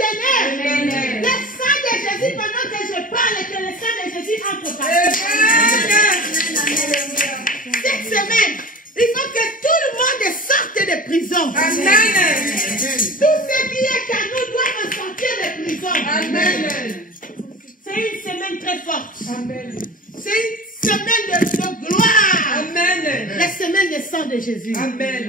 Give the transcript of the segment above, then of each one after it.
ténèbres. Le sang de Jésus, pendant que je parle, que le sang de Jésus entre par cette semaine, il faut que tout le monde sorte de prison. Amen. Tout ce qui est à nous doit sortir de prison. Amen. C'est une semaine très forte. Amen. C'est une semaine de gloire. Amen. La semaine des sang de Jésus. Amen.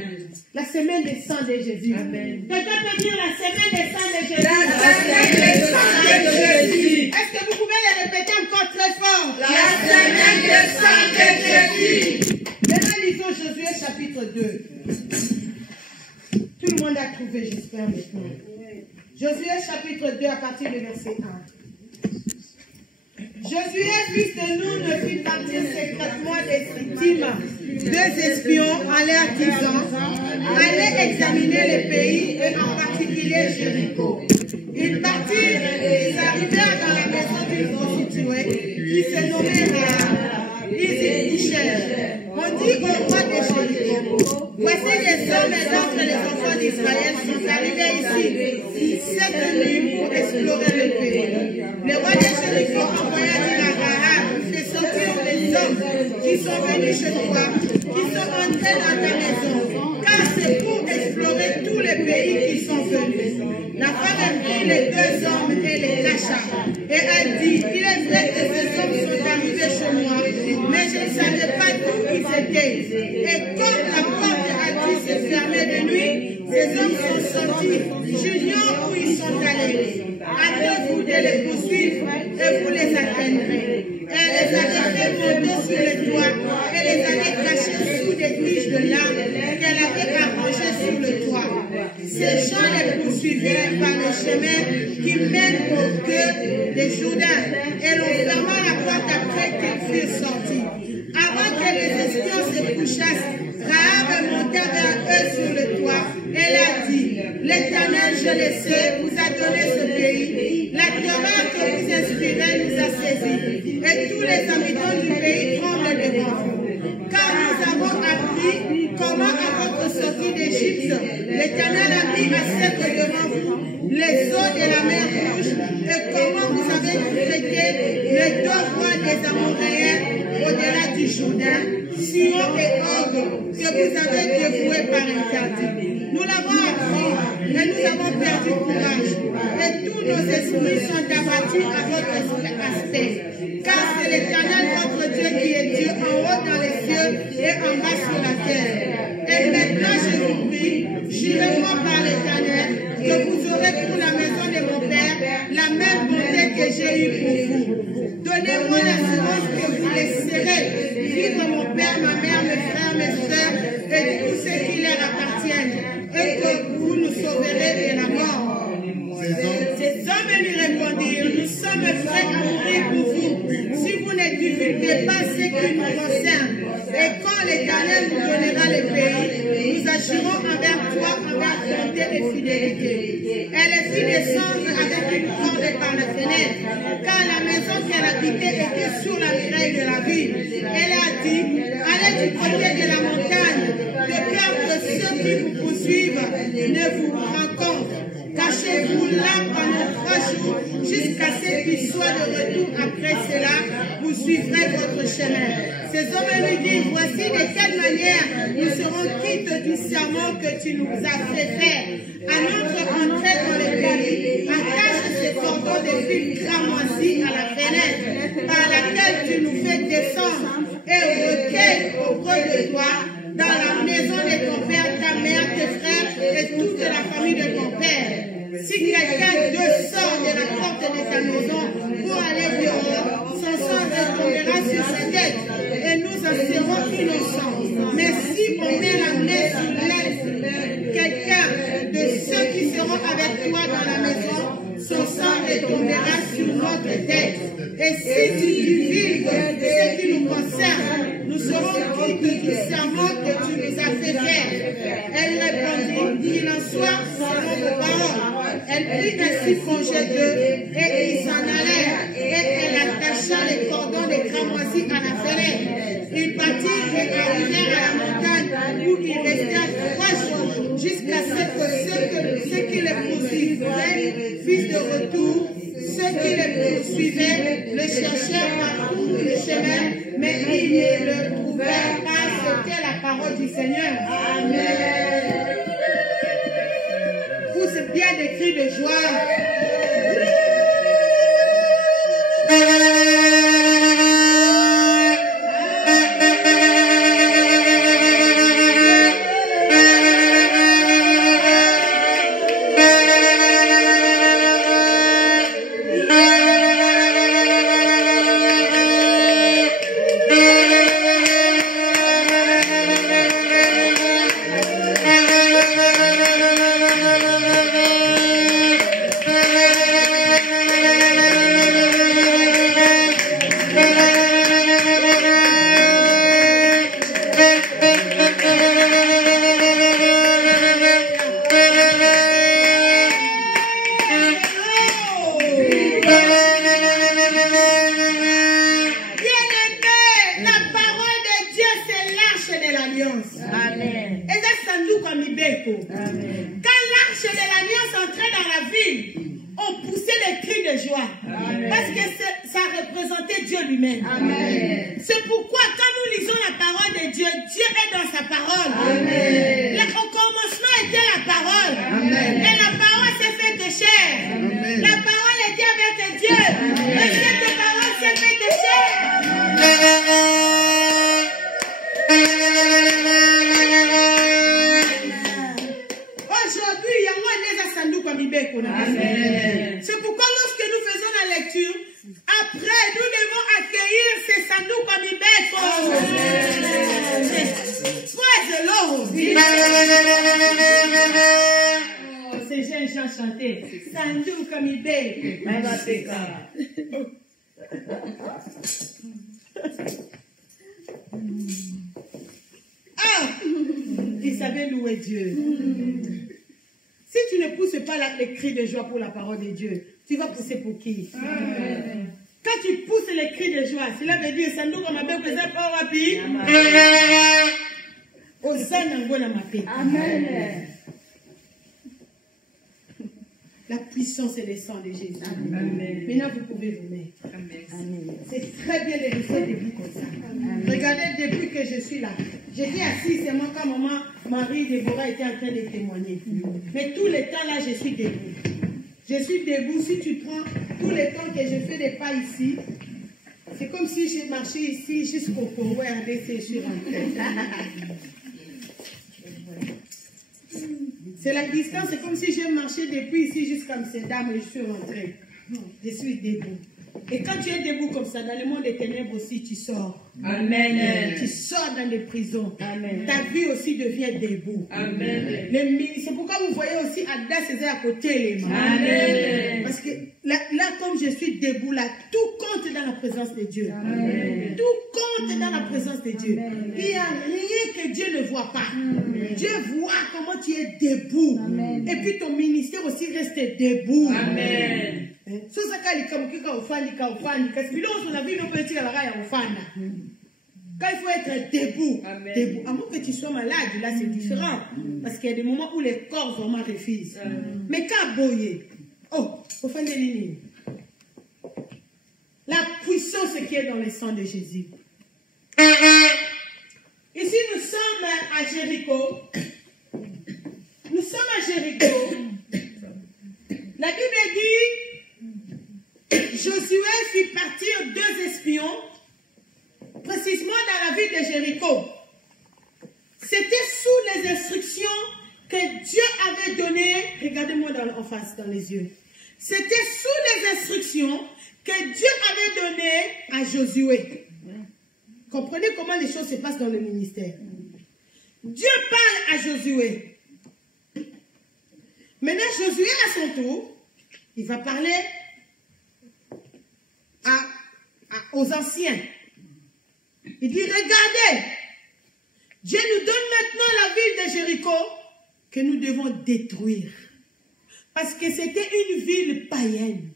La semaine des sang de Jésus. Amen. Quelqu'un peut dire la semaine des sang de Jésus. La semaine des sang de Jésus. Est-ce que vous pouvez le répéter encore très fort? La semaine des sang de Jésus. Maintenant, lisons Josué chapitre 2. Tout le monde a trouvé, j'espère maintenant. Josué chapitre 2 à partir du verset 1. Josué, fils de Nun, fit partir secrètement des Sittim. Deux espions allèrent disant, allez examiner le pays et en particulier Jéricho. Ils partirent et ils arrivèrent dans la maison d'une prostituée qui se nommait Rahab. Ils y couchèrent. On dit au roi de Jéricho, voici des hommes et d'entre les enfants d'Israël sont arrivés ici cette nuit pour explorer le pays. Le roi de Jéricho envoya dire à Rahab, fais sortir les hommes qui sont venus chez toi, qui sont entrés dans ta maison, car c'est pour explorer tous les pays qui sont venus. La femme prit les deux hommes et les cacha. Et elle dit, il est vrai que ces hommes sont arrivés chez moi, mais je ne savais pas d'où ils étaient. Et comme la porte a dû se fermer de nuit, ces hommes sont sortis, j'ignore où ils sont allés. Hâtez-vous de les poursuivre et vous les atteindrez. Elle les avait fait monter sur le toit et les avait cachés sous des tiges de larmes qu'elle avait arrangées sur le toit. Ces gens les poursuivirent par le chemin qui mène au cœur des Jourdain et l'on ferma la porte après qu'ils furent sortis. Avant que les espions se couchassent, Rahab monta vers eux sur le toit et leur dit, l'Éternel, je le sais, vous a donné ce pays. La terreur que vous inspirez nous a saisis. Et tous les habitants du pays tremblent devant vous. Car nous avons appris comment à votre sortie d'Égypte, l'Éternel a mis à sec devant vous les eaux de la mer Rouge et comment vous avez traité les deux rois des Amoréens au-delà du Jourdain, Sihon et Og, que vous avez dévoués par interdit. Nous l'avons appris, mais nous avons perdu courage. Et tous nos esprits sont abattus à votre aspect. Car c'est l'Éternel votre Dieu qui est Dieu en haut dans les cieux et en bas sur la terre. Et maintenant je vous prie, jurez-moi par l'Éternel, que vous aurez pour la maison de mon Père la même bonté que j'ai eue pour vous. Donnez-moi l'assurance que vous laisserez vivre mon Père, ma mère, mes frères, mes soeurs et tous ceux qui leur appartiennent, et que vous nous sauverez de la mort. Ces hommes lui répondirent, nous sommes prêts à mourir pour vous, si vous ne divulguez pas ce qui nous concerne. Et quand l'Éternel nous donnera le pays, nous agirons envers toi avec bonté et fidélité. Elle les fit descendre avec une corde par la fenêtre, car la maison qu'elle habitait était sur la muraille de la ville. Elle a dit, allez du côté de la montagne, de peur que ceux qui vous poursuivent ne vous rencontrent. Cachez-vous là pendant 3 jours jusqu'à ce qu'il soit de retour. Après cela, vous suivrez votre chemin. Ces hommes lui disent, voici de quelle manière nous serons quittes du serment que tu nous as fait faire. À notre entrée dans le pays, attache ces cordons de fil cramoisis à la fenêtre par laquelle tu nous fais descendre et recueille auprès de toi dans la maison de ton père, ta mère, tes frères et toute la famille de ton père. Si quelqu'un sort de la porte de ta maison pour aller dehors, son sang retombera sur sa tête et nous en serons innocents. Mais si on met la main sur l'aile, quelqu'un de ceux qui seront avec toi dans la maison, son sang retombera sur notre tête. Et si tu divulgues ce qui nous concerne, nous serons quittes du serment que tu nous as fait faire. Elle répondit, qu'il en soit selon vos paroles. Elle prit ainsi congé d'eux et ils s'en allèrent. Et elle attacha les cordons de cramoisis à la fenêtre. Ils partirent et arrivèrent à la montagne où ils restèrent 3 jours. jusqu'à ce que les poursuivaient fils de retour. Ceux qui les poursuivaient le cherchèrent par tout le chemin, mais ils ne le trouvèrent pas. C'était la parole du Seigneur. Amen. Pousse bien des cris de joie. C'est pourquoi lorsque nous faisons la lecture, après nous devons accueillir ces sandou comme Ibeko. Praise the Lord. Ces jeunes gens chantaient sandou comme Ibeko. Ah, ils savaient louer Dieu. Si tu ne pousses pas les cris de joie pour la parole de Dieu, tu vas pousser pour qui? Amen. Quand tu pousses les cris de joie, cela veut dire, ça nous comme un peu que ça part rapide. Amen. La puissance et le sang de Jésus. Amen. Maintenant, vous pouvez vous mettre. C'est très bien de rester debout comme ça. Amen. Regardez, depuis que je suis là, j'étais assise seulement quand maman, Marie, Déborah était en train de témoigner. Mais tout le temps là, je suis debout. Je suis debout. Si tu prends tout le temps que je fais des pas ici, c'est comme si j'ai marché ici jusqu'au Congo RDC, je suis rentrée. C'est la distance, c'est comme si j'ai marché depuis ici jusqu'à Amsterdam et je suis rentrée. Je suis debout. Et quand tu es debout comme ça, dans le monde des ténèbres aussi, tu sors. Amen. Tu sors dans les prisons. Amen. Ta vie aussi devient debout. Amen. C'est pourquoi vous voyez aussi Ada César à côté les mains. Amen. Parce que là, comme je suis debout, là, tout compte dans la présence de Dieu. Amen. Tout compte dans la présence de Dieu. Amen. Il n'y a rien que Dieu ne voit pas. Amen. Dieu voit comment tu es debout. Amen. Et puis ton ministère aussi reste debout. Amen. Quand il faut être debout, debout. À moins que tu sois malade, là c'est différent. Parce qu'il y a des moments où les corps vraiment refusent. Mais quand boyer, la puissance qui est dans le sang de Jésus. Ici nous sommes à Jéricho. Nous sommes à Jéricho. La Bible dit Josué fit partir 2 espions, précisément dans la ville de Jéricho. C'était sous les instructions que Dieu avait données. Regardez-moi en face, dans les yeux. C'était sous les instructions que Dieu avait données à Josué. Comprenez comment les choses se passent dans le ministère. Dieu parle à Josué. Maintenant, Josué, à son tour, il va parler aux anciens. Il dit, regardez, Dieu nous donne maintenant la ville de Jéricho que nous devons détruire. Parce que c'était une ville païenne.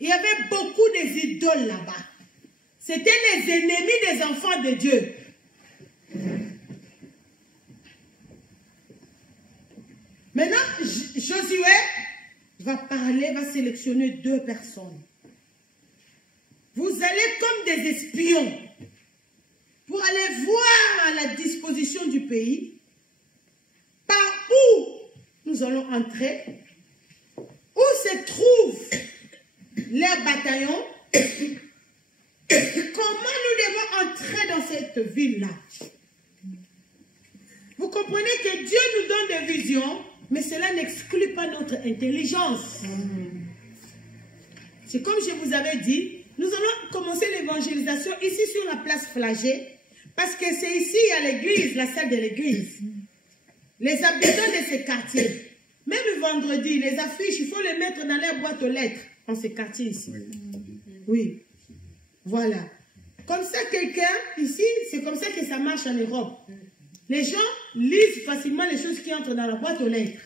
Il y avait beaucoup d'idoles là-bas. C'était les ennemis des enfants de Dieu. Maintenant, Josué va parler, va sélectionner 2 personnes. Vous allez comme des espions pour aller voir la disposition du pays, par où nous allons entrer, où se trouvent leurs bataillons, comment nous devons entrer dans cette ville-là. Vous comprenez que Dieu nous donne des visions, mais cela n'exclut pas notre intelligence. C'est comme je vous avais dit, nous allons commencer l'évangélisation ici sur la place Flagey, parce que c'est ici, il y a l'église, la salle de l'église. Les habitants de ces quartiers, même vendredi, les affiches, il faut les mettre dans leur boîte aux lettres, dans ces quartiers ici. Oui, voilà. Comme ça, quelqu'un, ici, c'est comme ça que ça marche en Europe. Les gens lisent facilement les choses qui entrent dans la boîte aux lettres.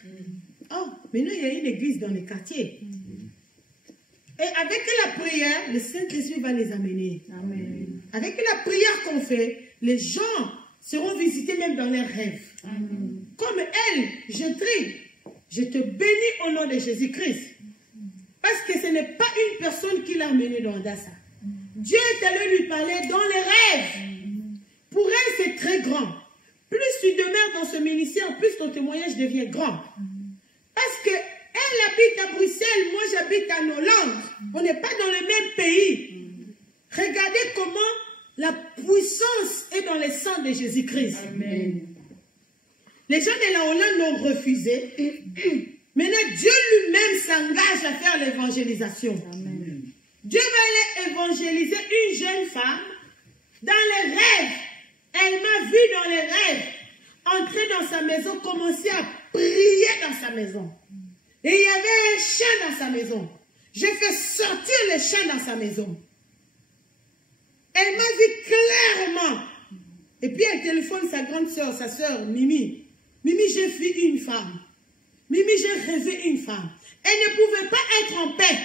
Oh, maintenant il y a une église dans les quartiers. Et avec la prière, le Saint-Esprit va les amener. Amen. Avec la prière qu'on fait, les gens seront visités même dans leurs rêves. Amen. Comme elle, je te bénis au nom de Jésus-Christ. Parce que ce n'est pas une personne qui l'a amené dans Dassa. Dieu est allé lui parler dans les rêves. Pour elle, c'est très grand. Plus tu demeures dans ce ministère, plus ton témoignage devient grand. Parce que elle habite à Bruxelles, moi j'habite en Hollande. On n'est pas dans le même pays. Regardez comment la puissance est dans le sang de Jésus-Christ. Les gens de la Hollande l'ont refusé. Maintenant, Dieu lui-même s'engage à faire l'évangélisation. Dieu va aller évangéliser une jeune femme dans les rêves. Elle m'a vu dans les rêves, entrer dans sa maison, commencer à prier dans sa maison. Et il y avait un chien dans sa maison. J'ai fait sortir le chien dans sa maison. Elle m'a vu clairement. Et puis elle téléphone sa grande soeur, sa soeur Mimi. Mimi, j'ai vu une femme. Mimi, j'ai rêvé une femme. Elle ne pouvait pas être en paix.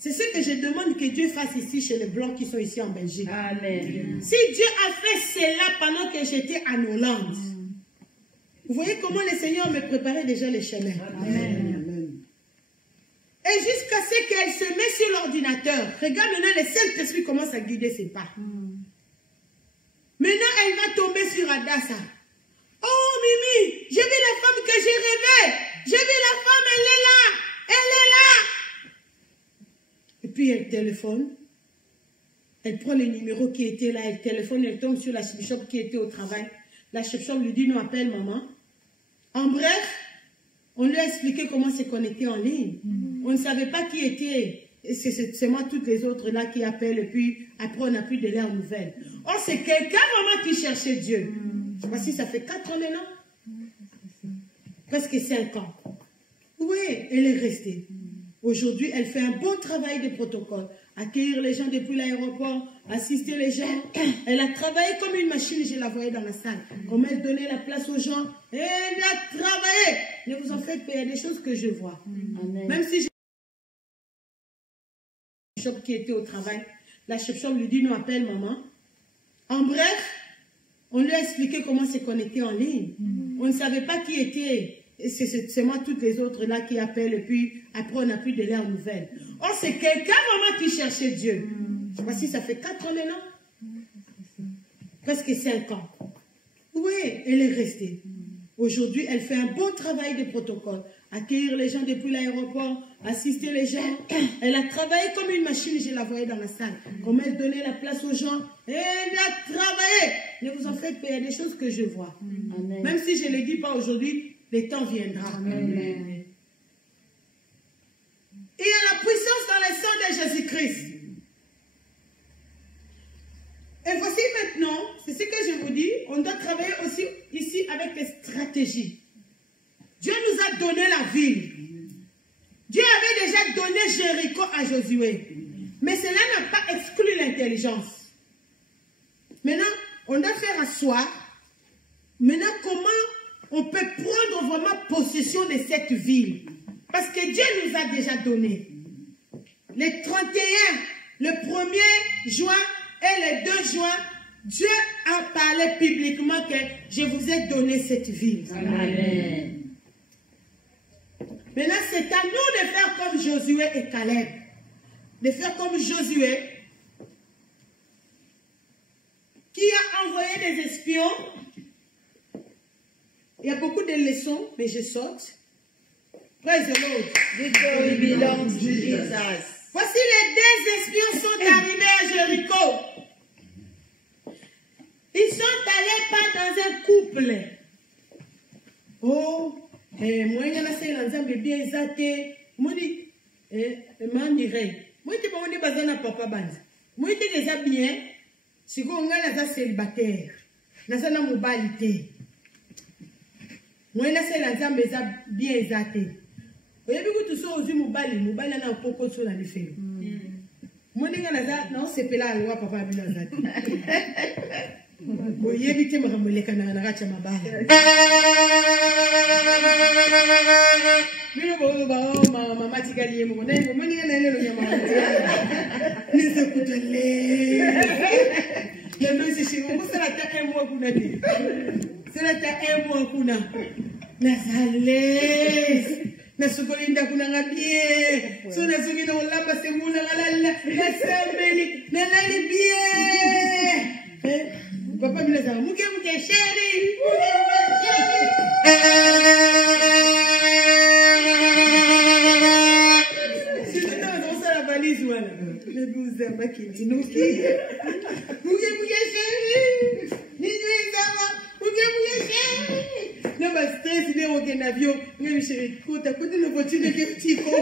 C'est ce que je demande que Dieu fasse ici chez les Blancs qui sont ici en Belgique. Amen. Si Dieu a fait cela pendant que j'étais en Hollande, vous voyez comment le Seigneur me préparait déjà les chemins. Amen. Et jusqu'à ce qu'elle se mette sur l'ordinateur, regarde maintenant, le Saint-Esprit commence à guider ses pas. Maintenant, elle va tomber sur Adassa. Oh Mimi, j'ai vu la femme que j'ai rêvée. J'ai vu la femme, elle est là. Elle est là. Et puis elle téléphone, elle prend le numéro qui était là, elle téléphone, elle tombe sur la chef-shop qui était au travail. La chef-shop lui dit, non, appelle maman. En bref, on lui a expliqué comment se connecter en ligne. On ne savait pas qui était, c'est moi toutes les autres là qui appellent, et puis après on n'a plus de leurs nouvelles. Oh, c'est quelqu'un vraiment qui cherchait Dieu. Voici, ça fait 4 ans maintenant. Presque 5 ans. Oui, elle est restée. Aujourd'hui, elle fait un bon travail de protocole. Accueillir les gens depuis l'aéroport, assister les gens. Elle a travaillé comme une machine, je la voyais dans la salle. Comme elle donnait la place aux gens. Elle a travaillé. Ne vous en faites pas, il y a des choses que je vois. Même si j'ai une chef qui était au travail, la chef-shop lui dit, non, appelle maman. En bref, on lui a expliqué comment se connecter en ligne. On ne savait pas qui était. C'est moi toutes les autres là qui appellent, et puis après on n'a plus de leurs nouvelles. Oh, c'est quelqu'un vraiment qui cherchait Dieu. Voici, ça fait 4 ans maintenant. Presque 5 ans. Oui, elle est restée. Aujourd'hui, elle fait un bon travail de protocole. Accueillir les gens depuis l'aéroport, assister les gens. Elle a travaillé comme une machine, je la voyais dans la salle. Comme elle donnait la place aux gens. Elle a travaillé. Ne vous en faites pas, il y a des choses que je vois. Même si je ne le dis pas aujourd'hui, le temps viendra. Amen. Il y a la puissance dans le sang de Jésus-Christ. Et voici maintenant, c'est ce que je vous dis, on doit travailler aussi ici avec les stratégies. Dieu nous a donné la ville. Dieu avait déjà donné Jéricho à Josué. Mais cela n'a pas exclu l'intelligence. Maintenant, on doit faire asseoir. Maintenant, comment on peut prendre vraiment possession de cette ville? Parce que Dieu nous a déjà donné. Le 31, le 1er juin et le 2 juin, Dieu a parlé publiquement que je vous ai donné cette ville. Amen. Maintenant, c'est à nous de faire comme Josué et Caleb. De faire comme Josué, qui a envoyé des espions. Il y a beaucoup de leçons, mais je saute. Praise the Lord. Victory belongs to Jesus. Voici les deux espions sont arrivés à Jéricho. Ils sont allés pas dans un couple. Oh, moi, il y a un bébé exaté. Moi, je dis, moi, je dis, bazana papa band. Moi, je dis, déjà bien. Si vous avez un célibataire, vous avez une mobilité. Moi, je dis, bien exaté. Vous avez vu que tout ça aussi, mobile n'a pas beaucoup de la différence. Moi, je dis, non, c'est pas la loi, papa, bien exaté. Vous avez vu que je suis papa me l'a dit, mouké chéri, si tu t'en dans la valise voilà, le blouson qui nous qui, mouké chéri, ni tu ça va, mouké chéri, non bah stress il est au avion, mais chéri, côté nous voiture de petit co.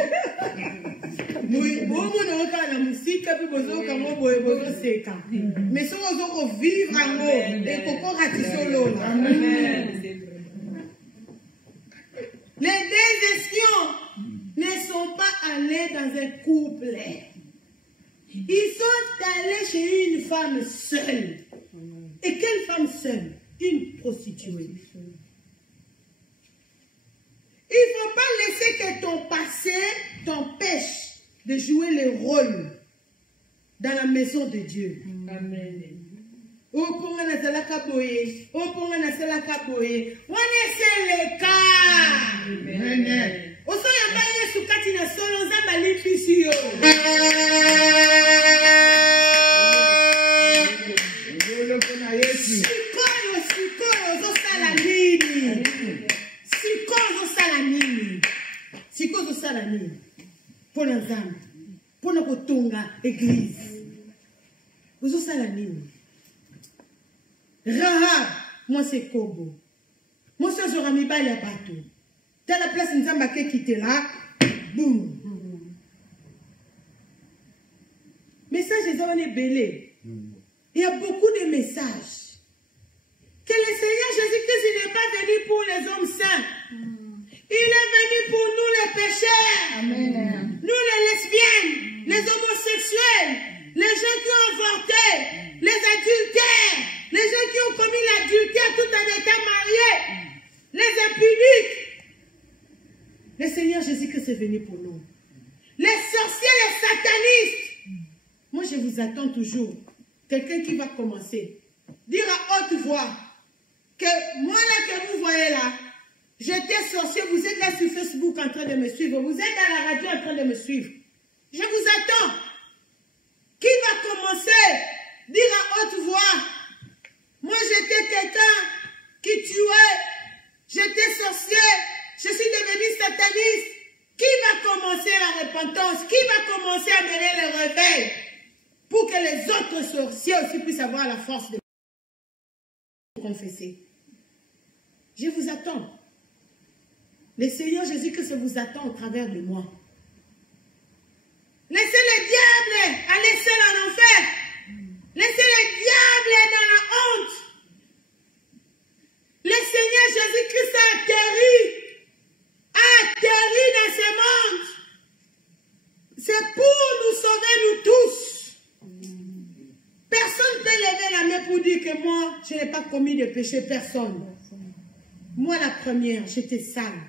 Oui, bon, on a la musique, puis besoin qu'on va boire sec. Mais si on veut vivre en haut, et qu'on ratisse l'eau. Amen. Les deux espions ne sont pas allés dans un couple. Ils sont allés chez une femme seule. Et quelle femme seule? Une prostituée. Il ne faut pas laisser que ton passé t'empêche de jouer le rôle dans la maison de Dieu. Amen. On est le cas. Amen. Pour les âmes, pour notre église. Vous avez ça la ligne. Rahab, moi c'est Kobo. Moi c'est Zorami Baya Bateau. T'as la place, nous avons quitté là. Boum. Message des hommes est belé. Il y a beaucoup de messages. Que le Seigneur Jésus-Christ n'est pas venu pour les hommes saints. Il est venu pour nous les pécheurs. Amen. Nous les lesbiennes, les homosexuels, les gens qui ont avorté, les adultères, les gens qui ont commis l'adultère tout en étant mariés, les impudiques. Le Seigneur Jésus-Christ est venu pour nous. Les sorciers, les satanistes. Moi, je vous attends toujours. Quelqu'un qui va commencer. Dire à haute voix que moi là que vous voyez là, j'étais sorcier, vous êtes là sur Facebook en train de me suivre, vous êtes à la radio en train de me suivre. Je vous attends. Qui va commencer? Dire à haute voix. Moi j'étais quelqu'un qui tuait, j'étais sorcier, je suis devenu sataniste. Qui va commencer la repentance? Qui va commencer à mener le réveil? Pour que les autres sorciers aussi puissent avoir la force de confesser. Je vous attends. Le Seigneur Jésus-Christ vous attend au travers de moi. Laissez le diable aller seul en enfer. Laissez le diable dans la honte. Le Seigneur Jésus-Christ a atterri dans ce monde. C'est pour nous sauver nous tous. Personne ne peut lever la main pour dire que moi, je n'ai pas commis de péché. Personne. Moi, la première, j'étais sale.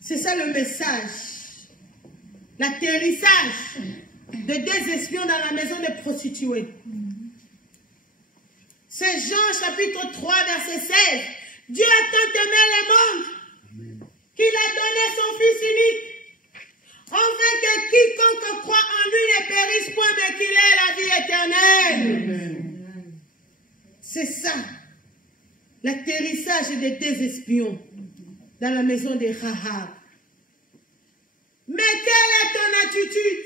C'est ça le message. L'atterrissage de deux espions dans la maison des prostituées. C'est Jean chapitre 3 verset 16. Dieu a tant aimé le monde qu'il a donné son Fils unique. Enfin que quiconque croit en lui ne périsse point, mais qu'il ait la vie éternelle. C'est ça. L'atterrissage des deux espions dans la maison de Rahab. Mais quelle est ton attitude?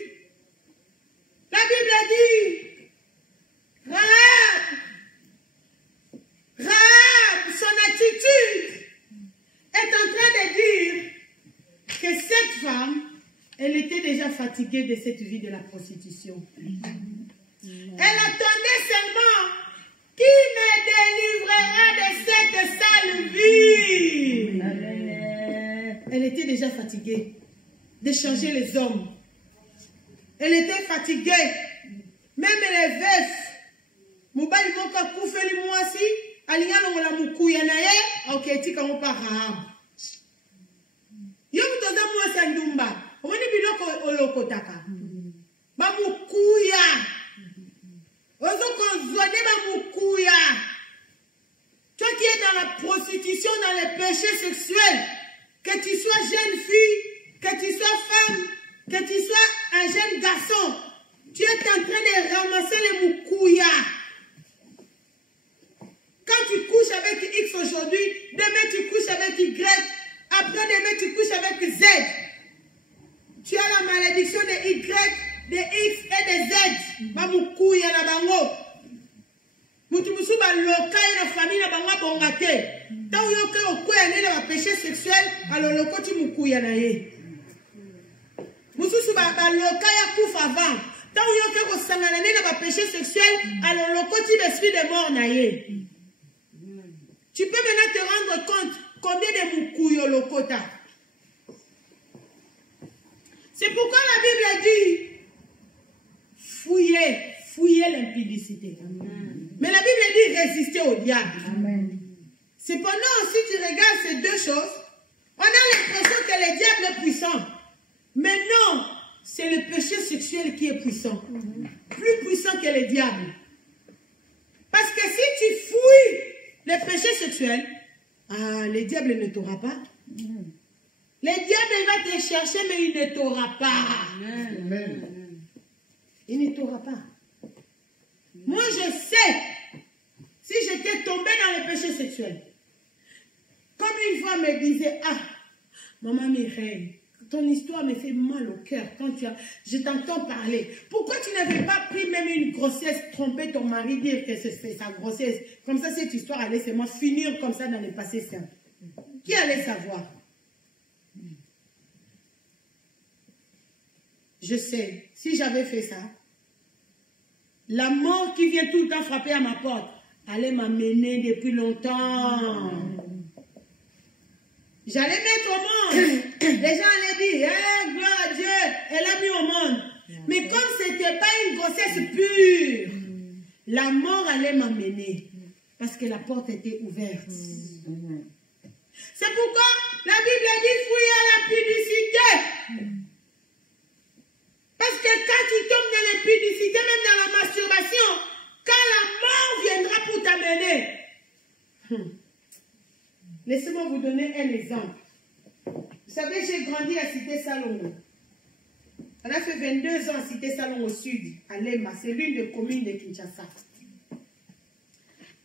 La Bible dit, Rahab, son attitude est en train de dire que cette femme, elle était déjà fatiguée de cette vie de la prostitution. Elle attendait seulement qui me délivrera de cette sale vie. Elle était déjà fatiguée de changer les hommes. Elle était fatiguée. Même les veufs. Moubali moka koufeli mwasi. Alingano wala mukuya na ye. Ok, tika mpa Rahab. Yo mtoza mwasa ndumba. Omani biloko olokotaka. Ba mukuya. Ozoko zwane ba mukuya. Toi qui es dans la prostitution, dans les péchés sexuels, que tu sois jeune fille, que tu sois femme, que tu sois un jeune garçon, tu es en train de ramasser les moukouya. Quand tu couches avec X aujourd'hui, demain tu couches avec Y, après demain tu couches avec Z. Tu as la malédiction de Y, de X et de Z. Ba moukouya na bango. Mutubusu ba loka na famille na bango bongate. Tant yoke okoya ne na péché sexuel, alors lokoti moukouya na ye. Mususu ba loka ya kufa avant. Tant yoke ko sangana ne na péché sexuel, alors lokoti l'esprit de mort na ye. Tu peux maintenant te rendre compte combien de moukouyo lokota. C'est pourquoi la Bible dit fouillez l'impudicité. Mais la Bible dit résister au diable. Amen. Cependant, si tu regardes ces deux choses, on a l'impression que le diable est puissant. Mais non, c'est le péché sexuel qui est puissant. Plus puissant que le diable. Parce que si tu fouilles le péché sexuel, le diable ne t'aura pas. Le diable va te chercher, mais il ne t'aura pas. Amen. Il ne t'aura pas. Moi, je sais, si j'étais tombée dans le péché sexuel, comme une fois me disait, maman Mireille, ton histoire me fait mal au cœur quand je t'entends parler. Pourquoi tu n'avais pas pris même une grossesse, tromper ton mari, dire que c'est sa grossesse? Comme ça, cette histoire allait seulement finir comme ça dans le passé simple. Qui allait savoir? Je sais, si j'avais fait ça, la mort qui vient tout le temps frapper à ma porte allait m'amener depuis longtemps. J'allais mettre au monde. Les gens allaient dire, gloire à Dieu, elle a mis au monde. Mais comme ce n'était pas une grossesse pure, la mort allait m'amener. Parce que la porte était ouverte. C'est pourquoi la Bible dit fouiller à la pudicité. Parce que quand tu tombes dans l'impudicité, même dans la masturbation, quand la mort viendra pour t'amener. Laissez-moi vous donner un exemple. Vous savez, j'ai grandi à Cité Salongo. On a fait 22 ans à Cité Salongo au sud, à Lema. C'est l'une des communes de Kinshasa.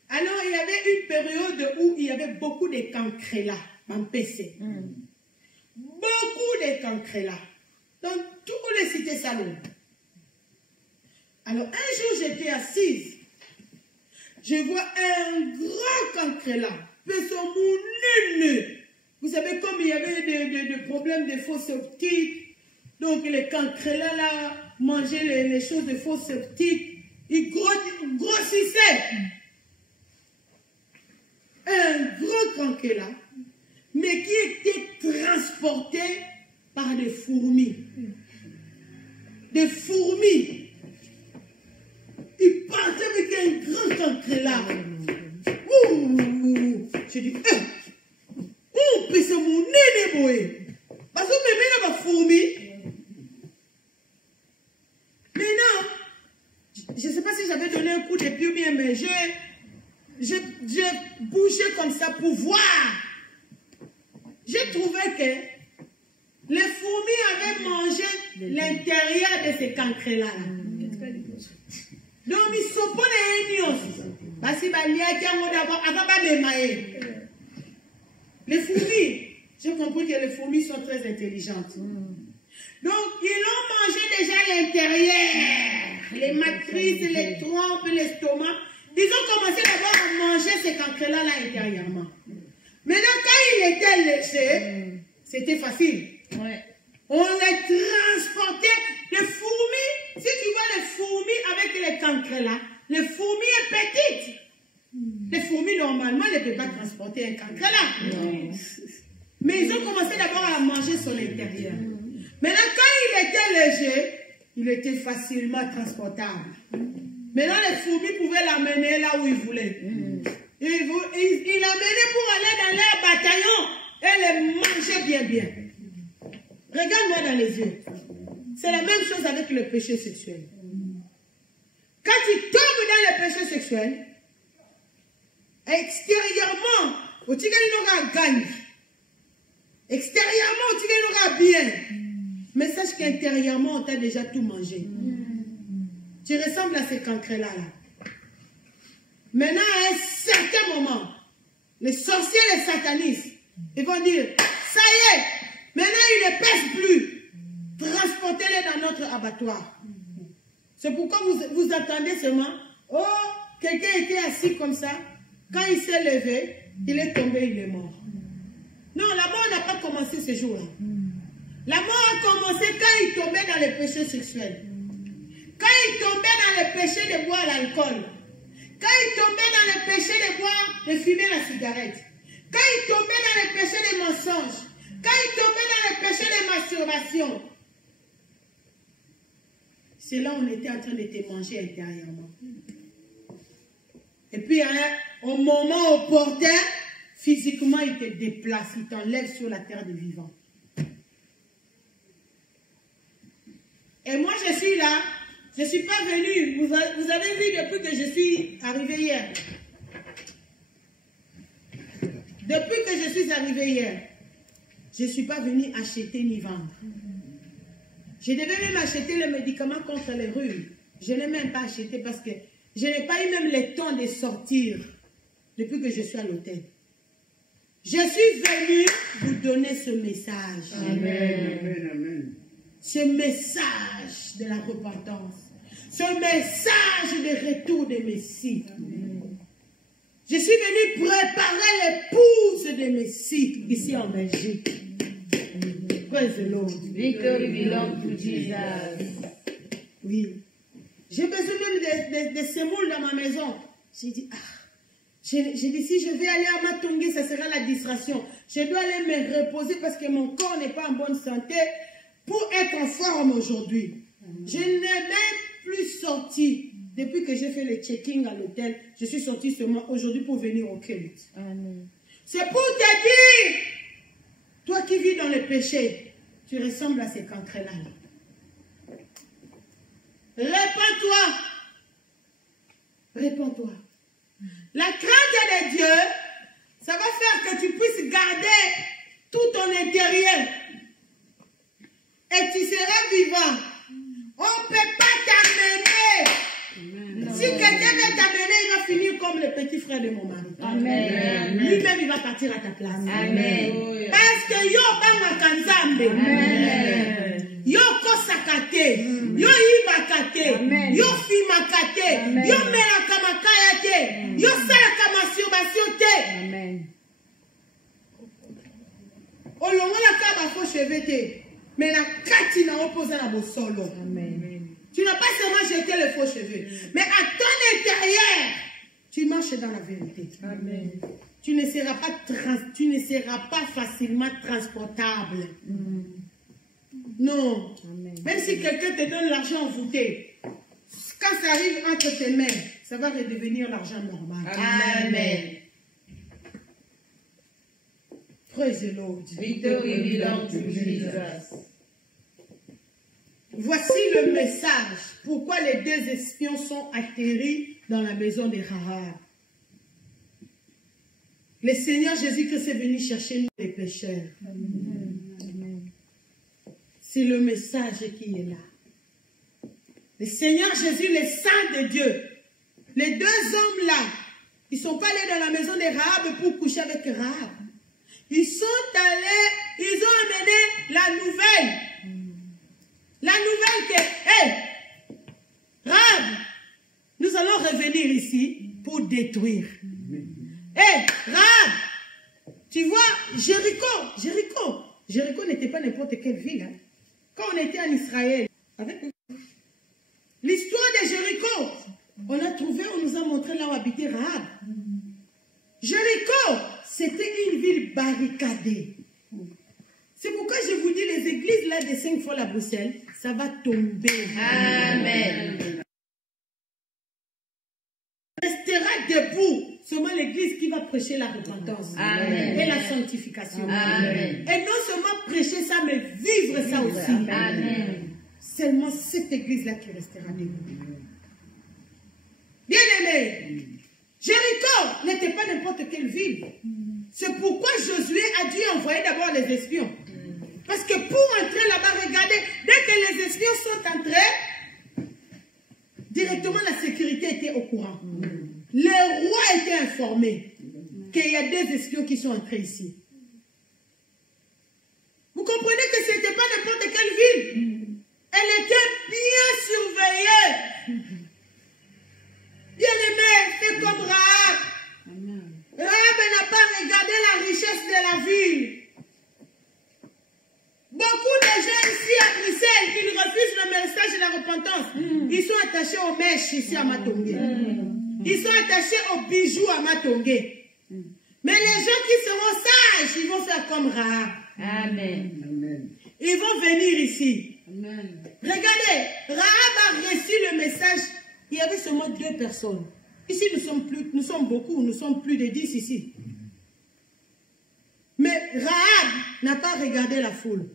Alors, il y avait une période où il y avait beaucoup de cancrela en PC. Beaucoup de cancrela. Dans tous les cités salons. Alors, un jour, j'étais assise. Je vois un grand cancrela. Vous savez, comme il y avait des problèmes de fosses septiques, donc les cancrela là, mangeaient les choses de fosses septiques, ils grossissaient. Un gros cancrela, mais qui était transporté par des fourmis. Des fourmis. Il partait avec un grand cancrela. J'ai dit, on peut se mouner, boy. Parce que même la fourmi. Maintenant, je ne sais pas si j'avais donné un coup de pied ou bien, mais j'ai bougé comme ça pour voir trouvait que les fourmis avaient mangé l'intérieur de ces cancrelats. Donc, ils sont pas les nions. Parce qu'ils les fourmis, j'ai compris que les fourmis sont très intelligentes. Donc, ils ont mangé déjà l'intérieur, les matrices, les trompes, l'estomac. Ils ont commencé d'abord à manger ces cancrelats là intérieurement. Maintenant, quand il était léger, c'était facile. Ouais. On les transportait. Les fourmis, si tu vois les fourmis avec les cancrelats, les fourmis sont petites. Les fourmis, normalement, ne peuvent pas transporter un cancrelat. Mais ils ont commencé d'abord à manger son intérieur. Maintenant, quand il était léger, il était facilement transportable. Maintenant, les fourmis pouvaient l'amener là où ils voulaient. Ils l'amenaient pour aller dans leur bataillon et les manger bien, bien. Regarde-moi dans les yeux. C'est la même chose avec le péché sexuel. Quand tu tombes dans le péché sexuel, extérieurement, tu gagnes. Extérieurement, tu gagnes bien. Mais sache qu'intérieurement, on t'a déjà tout mangé. Tu ressembles à ces cancrelats là. Maintenant, à un certain moment, les sorciers, les satanistes, ils vont dire, ça y est, maintenant ils ne pèsent plus. Transportez-les dans notre abattoir. C'est pourquoi vous attendez seulement, oh, quelqu'un était assis comme ça, quand il s'est levé, il est tombé, il est mort. Non, la mort n'a pas commencé ce jour-là. La mort a commencé quand il tombait dans les péchés sexuels. Quand il tombait dans le péché de boire l'alcool. Quand il tombait dans le péché de boire, de fumer la cigarette. Quand il tombait dans le péché des mensonges. Quand il tombait dans le péché de masturbation. C'est là où on était en train de te manger intérieurement. Et puis, au moment opportun, physiquement, il te déplace, il t'enlève sur la terre des vivants. Et moi, je suis là. Je ne suis pas venue. Vous avez vu depuis que je suis arrivée hier. Depuis que je suis arrivée hier, je ne suis pas venue acheter ni vendre. Je devais même acheter le médicament contre les rhumes. Je ne l'ai même pas acheté parce que je n'ai pas eu même le temps de sortir depuis que je suis à l'hôtel. Je suis venue vous donner ce message. Amen, amen, amen. Ce message de la repentance. Ce message de retour de Messie. Je suis venue préparer l'épouse de Messie ici en Belgique. Praise the Lord. Victory belongs to Jesus. Oui. J'ai besoin même de semoule dans ma maison. J'ai dit, j'ai dit, si je vais aller à Matongé, ça sera la distraction. Je dois aller me reposer parce que mon corps n'est pas en bonne santé pour être en forme aujourd'hui. Je n'ai même plus sorti. Depuis que j'ai fait le checking à l'hôtel, je suis sortie seulement aujourd'hui pour venir au culte. C'est pour te dire, toi qui vis dans le péché, tu ressembles à ces cancrelats. Répands-toi. Répands-toi. La crainte de Dieu, ça va faire que tu puisses garder tout ton intérieur. Et tu seras vivant. On ne peut pas t'amener. Si quelqu'un veut t'amener, il va finir comme le petit frère de mon mari. Amen. Lui-même, il va partir à ta place. Amen. Parce que yo banga kanzambe. Amen. Yo kosakate. Yo ibakate. Yo fimakate. Yo melaka makayate. Yo salaka masturbation te. Amen. Olongola kaba faux cheveux te. Mais la kati na opposé à bosolo. Amen. Tu n'as pas seulement jeté les faux cheveux, mais à ton intérieur, tu marches dans la vérité. Amen. Tu ne seras pas facilement transportable. Non. Amen. Même si quelqu'un te donne l'argent envoûté, quand ça arrive entre tes mains, ça va redevenir l'argent normal. Amen. Praise the Lord. Victory belongs to Jesus. Voici le message. Pourquoi les deux espions sont atterris dans la maison de Rahab. Le Seigneur Jésus-Christ est venu chercher nous les pécheurs. C'est le message qui est là. Le Seigneur Jésus, le Saint de Dieu, les deux hommes là, ils ne sont pas allés dans la maison de Rahab pour coucher avec Rahab. Ils sont allés, ils ont amené la nouvelle. La nouvelle que, hey, Rahab, nous allons revenir ici pour détruire. Hey, Rahab, tu vois, Jéricho n'était pas n'importe quelle ville. Hein. Quand on était en Israël, avec l'histoire de Jéricho, on a trouvé, on nous a montré là où habitait Rahab. Jéricho, c'était une ville barricadée. C'est pourquoi je vous dis, les églises là de 5 fois à Bruxelles, ça va tomber. Amen. Restera debout seulement l'église qui va prêcher la repentance. Amen. Et la sanctification. Amen. Et non seulement prêcher ça, mais vivre ça aussi. Amen. Seulement cette église-là qui restera debout. Bien-aimé, Jéricho n'était pas n'importe quelle ville. C'est pourquoi Josué a dû envoyer d'abord les espions. Parce que pour entrer là-bas, regardez, dès que les espions sont entrés, directement la sécurité était au courant. Le roi était informé qu'il y a des espions qui sont entrés ici. Vous comprenez que ce n'était pas n'importe quelle ville. Elle était bien surveillée. Bien-aimé, c'est comme Rahab. Rahab n'a pas regardé la richesse de la ville. Beaucoup de gens ici à Bruxelles qui refusent le message de la repentance, ils sont attachés aux mèches ici à Matongé. Ils sont attachés aux bijoux à Matongé. Mais les gens qui seront sages, ils vont faire comme Rahab. Amen. Ils vont venir ici. Amen. Regardez, Rahab a reçu le message. Il y avait seulement 2 personnes. Ici, nous sommes beaucoup, nous sommes plus de 10 ici. Mais Rahab n'a pas regardé la foule.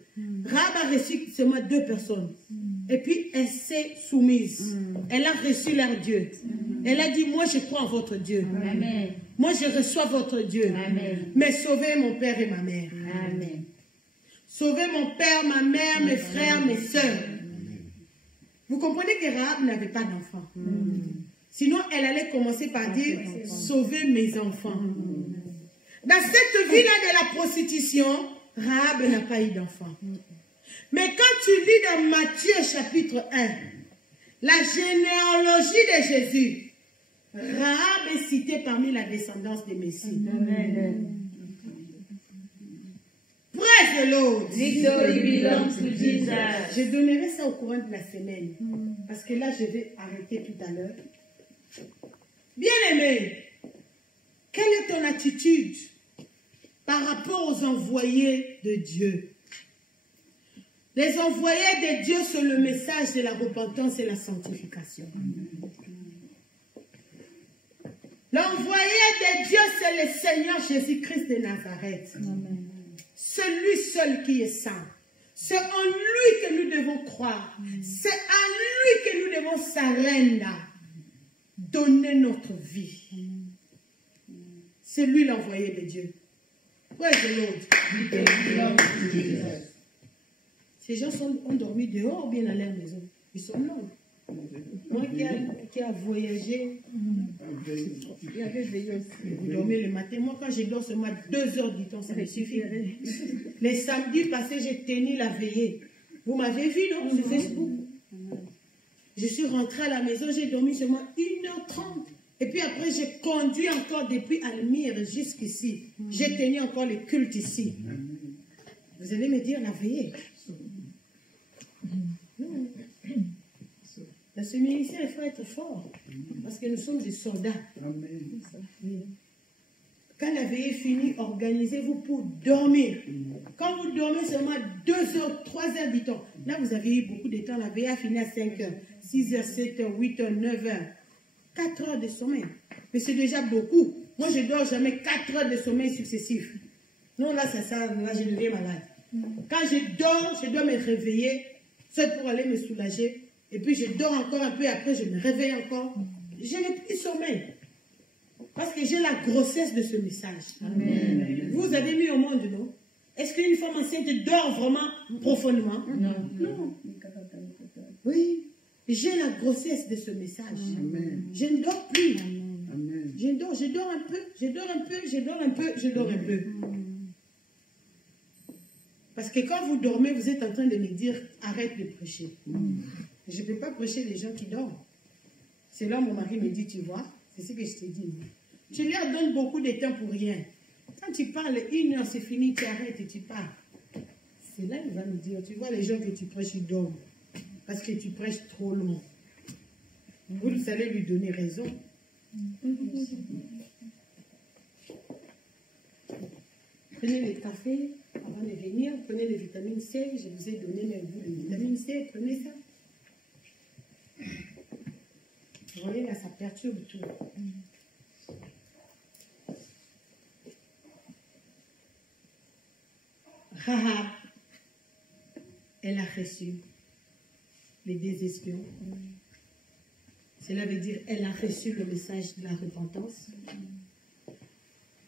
Rahab a reçu seulement 2 personnes. Et puis, elle s'est soumise. Elle a reçu leur Dieu. Elle a dit, moi, je crois en votre Dieu. Amen. Moi, je reçois votre Dieu. Amen. Mais sauvez mon père et ma mère. Amen. Sauvez mon père, ma mère, mes frères, mes soeurs. Vous comprenez que Rahab n'avait pas d'enfants. Sinon, elle allait commencer par dire, sauvez mes enfants. Dans cette vie-là de la prostitution, Rahab n'a pas eu d'enfants. Mais quand tu lis dans Matthieu chapitre 1, la généalogie de Jésus, Rahab est citée parmi la descendance des Messies. Praise the Lord. Victory belongs to Jesus. Je donnerai ça au courant de la semaine. Parce que là, je vais arrêter tout à l'heure. Bien-aimé, quelle est ton attitude par rapport aux envoyés de Dieu? Les envoyés de Dieu, c'est le message de la repentance et la sanctification. L'envoyé de Dieu, c'est le Seigneur Jésus-Christ de Nazareth. Celui seul qui est saint. C'est en lui que nous devons croire. C'est en lui que nous devons s'arrêter. Donner notre vie. C'est lui l'envoyé de Dieu. Praise the Lord. Ces gens ont dormi dehors ou bien à leur maison? Ils sont là. Moi qui a voyagé, il avait veillé aussi. Vous dormez le matin. Moi, quand je dors seulement 2 heures du temps, ça me suffit. Les samedis passés, j'ai tenu la veillée. Vous m'avez vu, non, sur Facebook? Je suis rentrée à la maison, j'ai dormi seulement 1h30. Et puis après, j'ai conduit encore depuis Almire jusqu'ici. J'ai tenu encore le culte ici. Vous allez me dire la veillée. Dans ce ministère, il faut être fort. Parce que nous sommes des soldats. Quand la veillée est finie, organisez-vous pour dormir. Quand vous dormez seulement 2 heures, 3 heures du temps, là vous avez eu beaucoup de temps. La veillée a fini à 5 heures, 6 heures, 7 heures, 8 heures, 9 heures. 4 heures de sommeil. Mais c'est déjà beaucoup. Moi, je ne dors jamais 4 heures de sommeil successifs. Non, là, c'est ça. Là, je deviens malade. Quand je dois me réveiller, soit pour aller me soulager. Et puis, je dors encore un peu. Après, je me réveille encore. Je n'ai plus de sommeil. Parce que j'ai la grossesse de ce message. Amen. Vous avez mis au monde, non? Est-ce qu'une femme enceinte dort vraiment profondément? Non. Non. Oui. J'ai la grossesse de ce message. Amen. Je ne dors plus. Amen. Je dors un peu, je dors un peu, je dors un peu, je dors un peu. Parce que quand vous dormez, vous êtes en train de me dire, arrête de prêcher. Je ne peux pas prêcher les gens qui dorment. C'est là mon mari me dit, tu vois, c'est ce que je t'ai dit. Tu leur donnes beaucoup de temps pour rien. Quand tu parles 1 heure, c'est fini, tu arrêtes et tu pars. C'est là qu'il va me dire, tu vois les gens que tu prêches, ils dorment. Parce que tu prêches trop long. Vous allez lui donner raison. Prenez le café avant de venir, prenez les vitamines C, je vous ai donné même vous les vitamines C, prenez ça. Vous voyez là, ça perturbe tout. Rahab, elle a reçu les 2 espions. Cela veut dire elle a reçu le message de la repentance.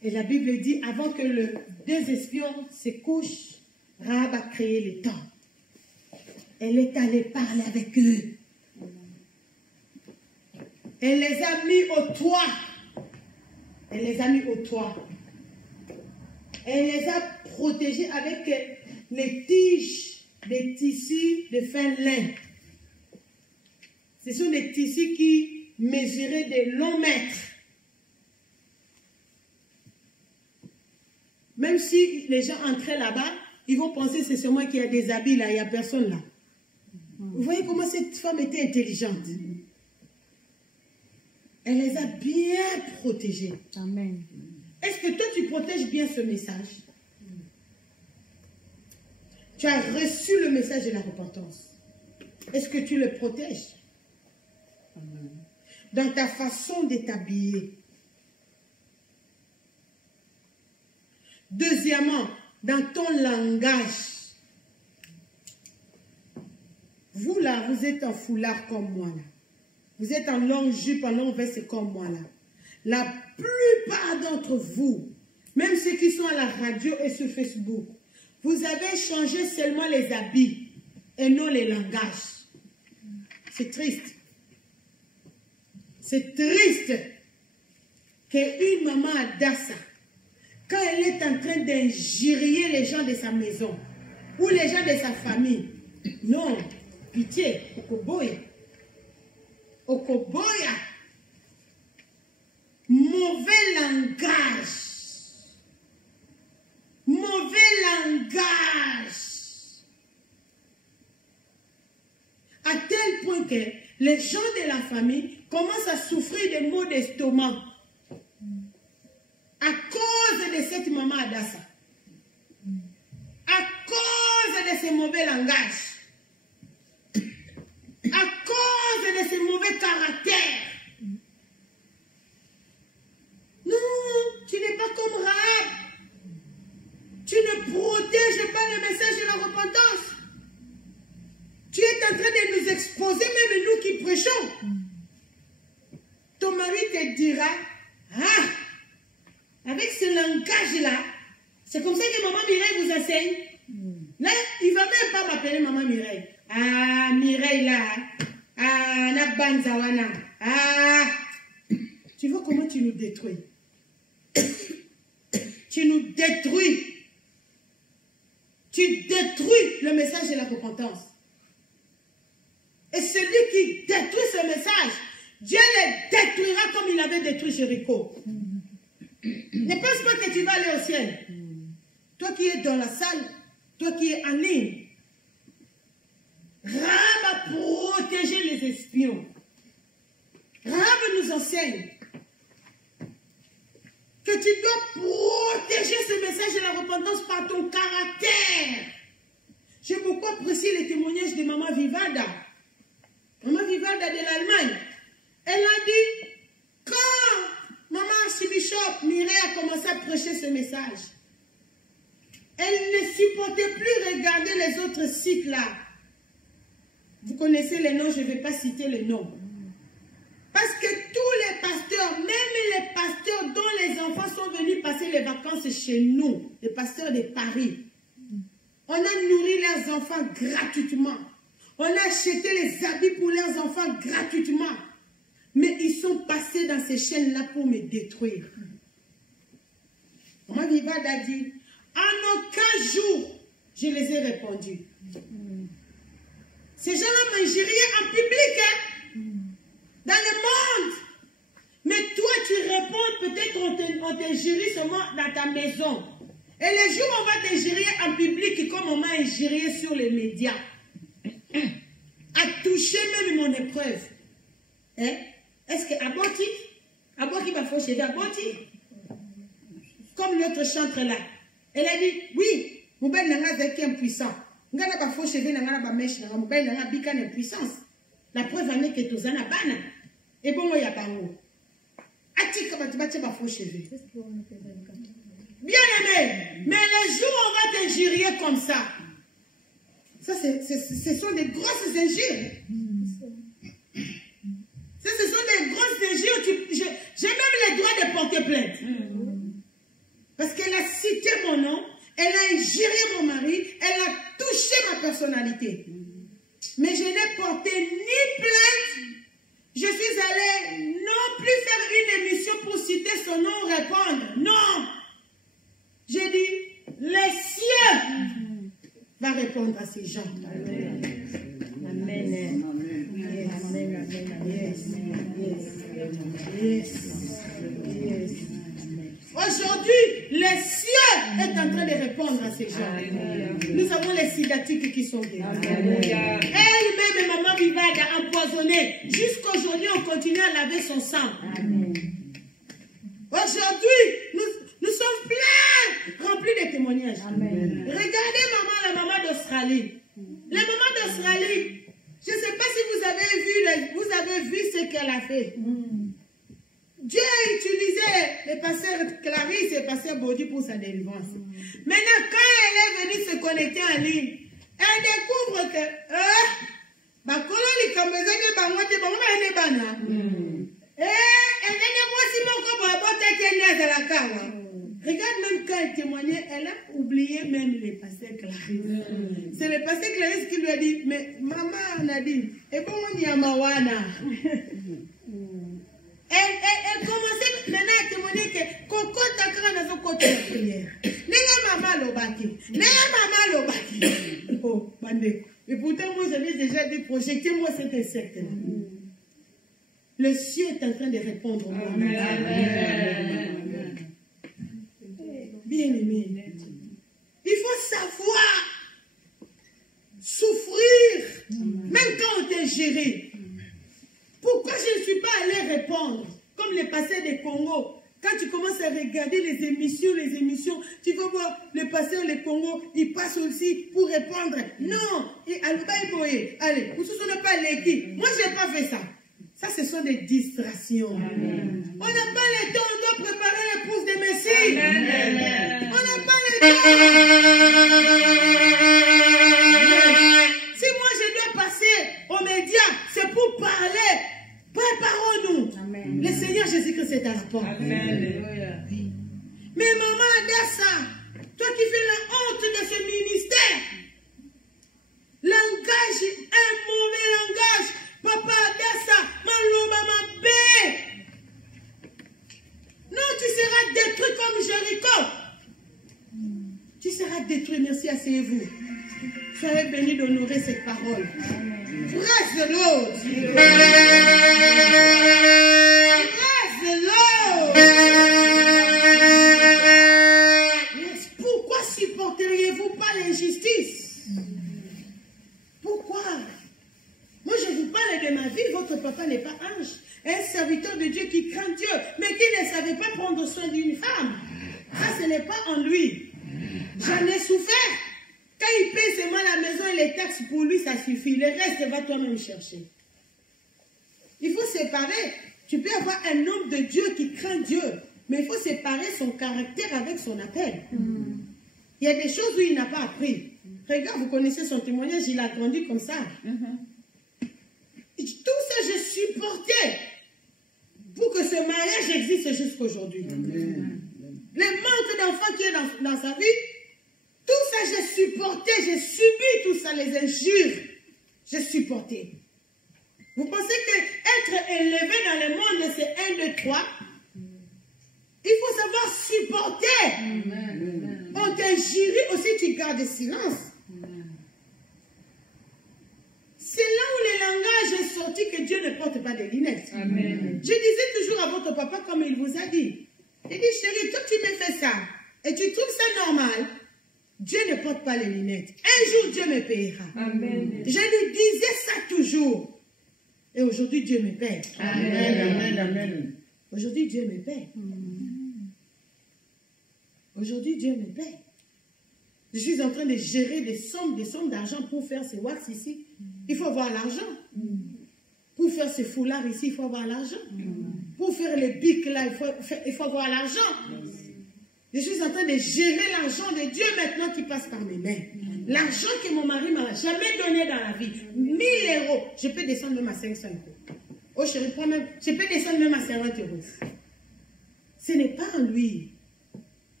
Et la Bible dit, avant que les 2 espions se couchent, Rahab a créé le temps. Elle est allée parler avec eux. Elle les a mis au toit. Elle les a mis au toit. Elle les a protégés avec les tiges des tissus de fin lin. Ce sont des tissus qui mesuraient de longs mètres. Même si les gens entraient là-bas, ils vont penser que c'est seulement qu'il y a des habits là, il n'y a personne là. Vous voyez comment cette femme était intelligente. Elle les a bien protégés. Amen. Est-ce que toi tu protèges bien ce message? Tu as reçu le message de la repentance. Est-ce que tu le protèges? Dans ta façon de t'habiller. Deuxièmement, dans ton langage. Vous là, vous êtes en foulard comme moi là. Vous êtes en longue jupe, en longue veste comme moi là. La plupart d'entre vous, même ceux qui sont à la radio et sur Facebook, vous avez changé seulement les habits et non les langages. C'est triste. C'est triste qu'une maman à Dassa, quand elle est en train d'injurier les gens de sa maison ou les gens de sa famille, non, pitié, Okoboya. Okoboya. Mauvais langage. Mauvais langage. À tel point que les gens de la famille commencent à souffrir de maux d'estomac à cause de cette maman Adassa. À cause de ce mauvais langage. À cause de ce mauvais caractère. Non, tu n'es pas comme Rahab. Tu ne protèges pas le message de la repentance. Tu es en train de nous exposer, même nous qui prêchons. Ton mari te dira, ah, avec ce langage-là, c'est comme ça que Maman Mireille vous enseigne. Là, il ne va même pas m'appeler Maman Mireille. Ah, Mireille là. Ah, Nabanzawana. Ah. Tu vois comment tu nous détruis. Tu nous détruis. Tu détruis le message de la repentance. Et celui qui détruit ce message, Dieu le détruira comme il avait détruit Jéricho. Ne pense pas que tu vas aller au ciel. Toi qui es dans la salle, toi qui es en ligne, Rahab a protégé les espions. Rahab nous enseigne que tu dois protéger ce message de la repentance par ton caractère. J'ai beaucoup apprécié les témoignages de Maman Vivalda. Maman Vivalda de l'Allemagne. Elle a dit, quand Maman Archibishop Mireille a commencé à prêcher ce message, elle ne supportait plus regarder les autres sites là. Vous connaissez les noms, je ne vais pas citer les noms. Parce que tous les pasteurs, même les pasteurs dont les enfants sont venus passer les vacances chez nous, les pasteurs de Paris, on a nourri leurs enfants gratuitement. On a acheté les habits pour leurs enfants gratuitement. Mais ils sont passés dans ces chaînes-là pour me détruire. Maman Vivade a dit, en aucun jour, je les ai répondus. Ces gens-là m'injuriaient en public, hein, dans le monde. Mais toi, tu réponds, peut-être on t'injurie seulement dans ta maison. Et les jours où on va t'injurier en public, comme on m'a injurié sur les médias, a touché même mon épreuve. Hein? Est-ce que Aboti va faire chez Aboti? Comme l'autre chantre là. Elle a dit, oui, mon bel n'a pas impuissant. Nga na ba faux cheveux na ba mèche na mobile na bika na puissance. La preuve en est que tous en a bana. Et bon ya bango. Atika batibati ba faux cheveux. Bien aimé, mais les jours où on va t'injurier comme ça. Ça ce sont des grosses injures. Ça ce sont des grosses injures. J'ai même le droit de porter plainte. Parce qu'elle a cité mon nom. Elle a injurié mon mari, elle a touché ma personnalité. Mais je n'ai porté ni plainte, je suis allée non plus faire une émission pour citer son nom ou répondre. Non! J'ai dit, les cieux va répondre à ces gens. Amen. Amen. Amen. Yes. Aujourd'hui, les cieux est en train de répondre à ces gens. Nous avons les sidatiques qui sont guéris. Elle-même, maman Vivade, a empoisonné. Jusqu'aujourd'hui, on continue à laver son sang. Aujourd'hui, nous sommes pleins, remplis de témoignages. Regardez la maman d'Australie. La maman d'Australie, je ne sais pas si vous avez vu ce qu'elle a fait. Dieu a utilisé les pasteurs Clarisse et pasteur Bodi pour sa délivrance. Maintenant, quand elle est venue se connecter en ligne, elle découvre que regarde, même quand elle témoignait, elle a oublié même les pasteurs Clarisse. C'est le pasteur Clarisse qui lui a dit, mais maman, on a dit, et bon, on y a Mawana. Elle commençait maintenant à témoigner que Coco Takara n'a pas côté de prière. N'est-ce maman l'obaki. N'est-ce maman l'obaki. Oh, bandé. Et pourtant, moi, j'avais déjà dit, projectez-moi cet insecte. Le ciel est en train de répondre au monde. Amen. Bien aimé. Il faut savoir souffrir, même quand on t'est géré. Pourquoi je ne suis pas allée répondre comme les pasteurs des Congo? Quand tu commences à regarder les émissions, tu vas voir le pasteur des Congo, il passe aussi pour répondre. Non, et allez, vous ne sont pas l'équipe. Moi, je n'ai pas fait ça. Ça, ce sont des distractions. Amen. On n'a pas le temps, on doit préparer l'épouse de Messie. Amen. On n'a pas le temps. Si moi, je dois passer aux médias, c'est pour parler. Préparons-nous. Le Seigneur Jésus-Christ est à la porte. Amen. Mais maman Adassa, toi qui fais la honte de ce ministère, langage, un mauvais langage, papa Adassa, Maloba Mabé. Non, tu seras détruit comme Jéricho. Tu seras détruit. Merci, asseyez-vous. Soyez bénis d'honorer cette parole. Praise the Lord. Praise the Lord. Yes. Pourquoi supporteriez-vous pas l'injustice? Pourquoi? Moi, je vous parle de ma vie. Votre papa n'est pas ange. Un serviteur de Dieu qui craint Dieu, mais qui ne savait pas prendre soin d'une femme. Ça, ce n'est pas en lui. J'en ai souffert. Quand il paye seulement la maison et les taxes, pour lui, ça suffit. Le reste, va toi-même chercher. Il faut séparer. Tu peux avoir un homme de Dieu qui craint Dieu, mais il faut séparer son caractère avec son appel. Il y a des choses où il n'a pas appris. Regarde, vous connaissez son témoignage, il a grandi comme ça. Tout ça, je supportais. pour que ce mariage existe jusqu'à aujourd'hui. Les manques d'enfants qui est dans sa vie, tout ça j'ai supporté, j'ai subi tout ça, les injures, j'ai supporté. Vous pensez que être élevé dans le monde, c'est 1, 2, 3? Il faut savoir supporter. On t'injurie aussi, tu gardes silence. C'est là où le langage est sorti que Dieu ne porte pas de lunettes. Amen. Je disais toujours à votre papa, comme il vous a dit, il dit, chérie, toi tu me fais ça, et tu trouves ça normal, Dieu ne porte pas les lunettes. Un jour, Dieu me payera. Amen. Je lui disais ça toujours. Et aujourd'hui, Dieu me paie. Amen. Aujourd'hui, Dieu me paie. Aujourd'hui, Dieu me paie. Je suis en train de gérer des sommes d'argent pour faire ces wax ici. Il faut avoir l'argent. Pour faire ces foulards ici, il faut avoir l'argent. Pour faire les bics là, il faut avoir l'argent. Je suis en train de gérer l'argent de Dieu maintenant qui passe par mes mains. L'argent que mon mari m'a jamais donné dans la vie. 1000 €. Je peux descendre même à 500 €. Oh chérie, prends même. Je peux descendre même à 50 €. Ce n'est pas en lui.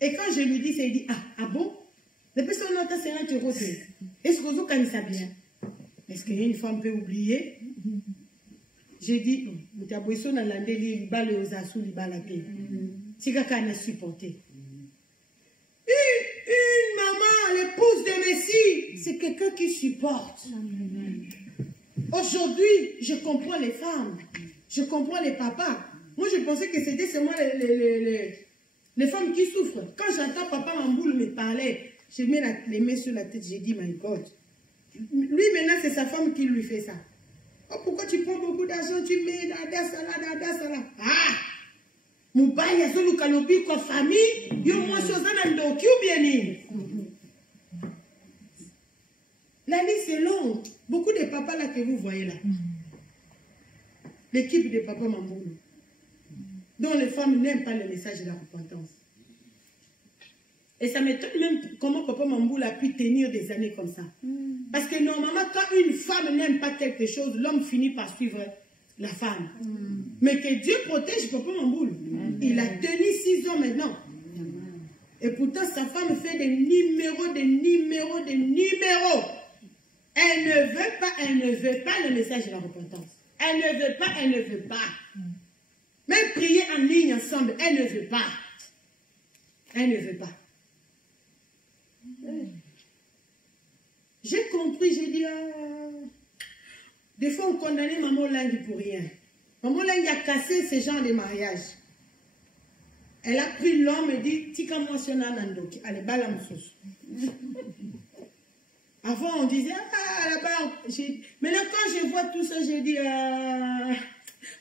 Et quand je lui dis, il dit, ah bon? Depuis son nom, 50 €. Est-ce que vous connaissez ça bien? Est-ce qu'une femme peut oublier? J'ai dit, une maman, l'épouse de Messie, c'est quelqu'un qui supporte. Aujourd'hui, je comprends les femmes. Je comprends les papas. Moi, je pensais que c'était seulement les femmes qui souffrent. Quand j'entends papa Mamboul me parler, je mets les mains sur la tête, j'ai dit, my God. Lui, maintenant, c'est sa femme qui lui fait ça. Oh, pourquoi tu prends beaucoup d'argent, tu mets dada sala. Ah! Moubaï, Zolu Kalobi, quoi, famille, yo, moi, Sozana Ndoki, ou bien ni. La liste est longue. Beaucoup de papas là que vous voyez là. L'équipe de papa Mamboul, dont les femmes n'aiment pas le message de la repentance. Et ça m'étonne même comment papa Mamboul a pu tenir des années comme ça. Parce que normalement, quand une femme n'aime pas quelque chose, l'homme finit par suivre la femme. Mais que Dieu protège papa Mamboul. Il a tenu 6 ans maintenant. Et pourtant, sa femme fait des numéros. Elle ne veut pas le message de la repentance. Elle ne veut pas. Même prier en ligne ensemble, elle ne veut pas. J'ai compris, j'ai dit, des fois on condamnait Maman Langi pour rien. Maman Langi a cassé ce genre de mariage. Elle a pris l'homme et dit, Tika moi sur Nandoki, allez, bala moussous. Avant on disait, là-bas, maintenant quand je vois tout ça, j'ai dit,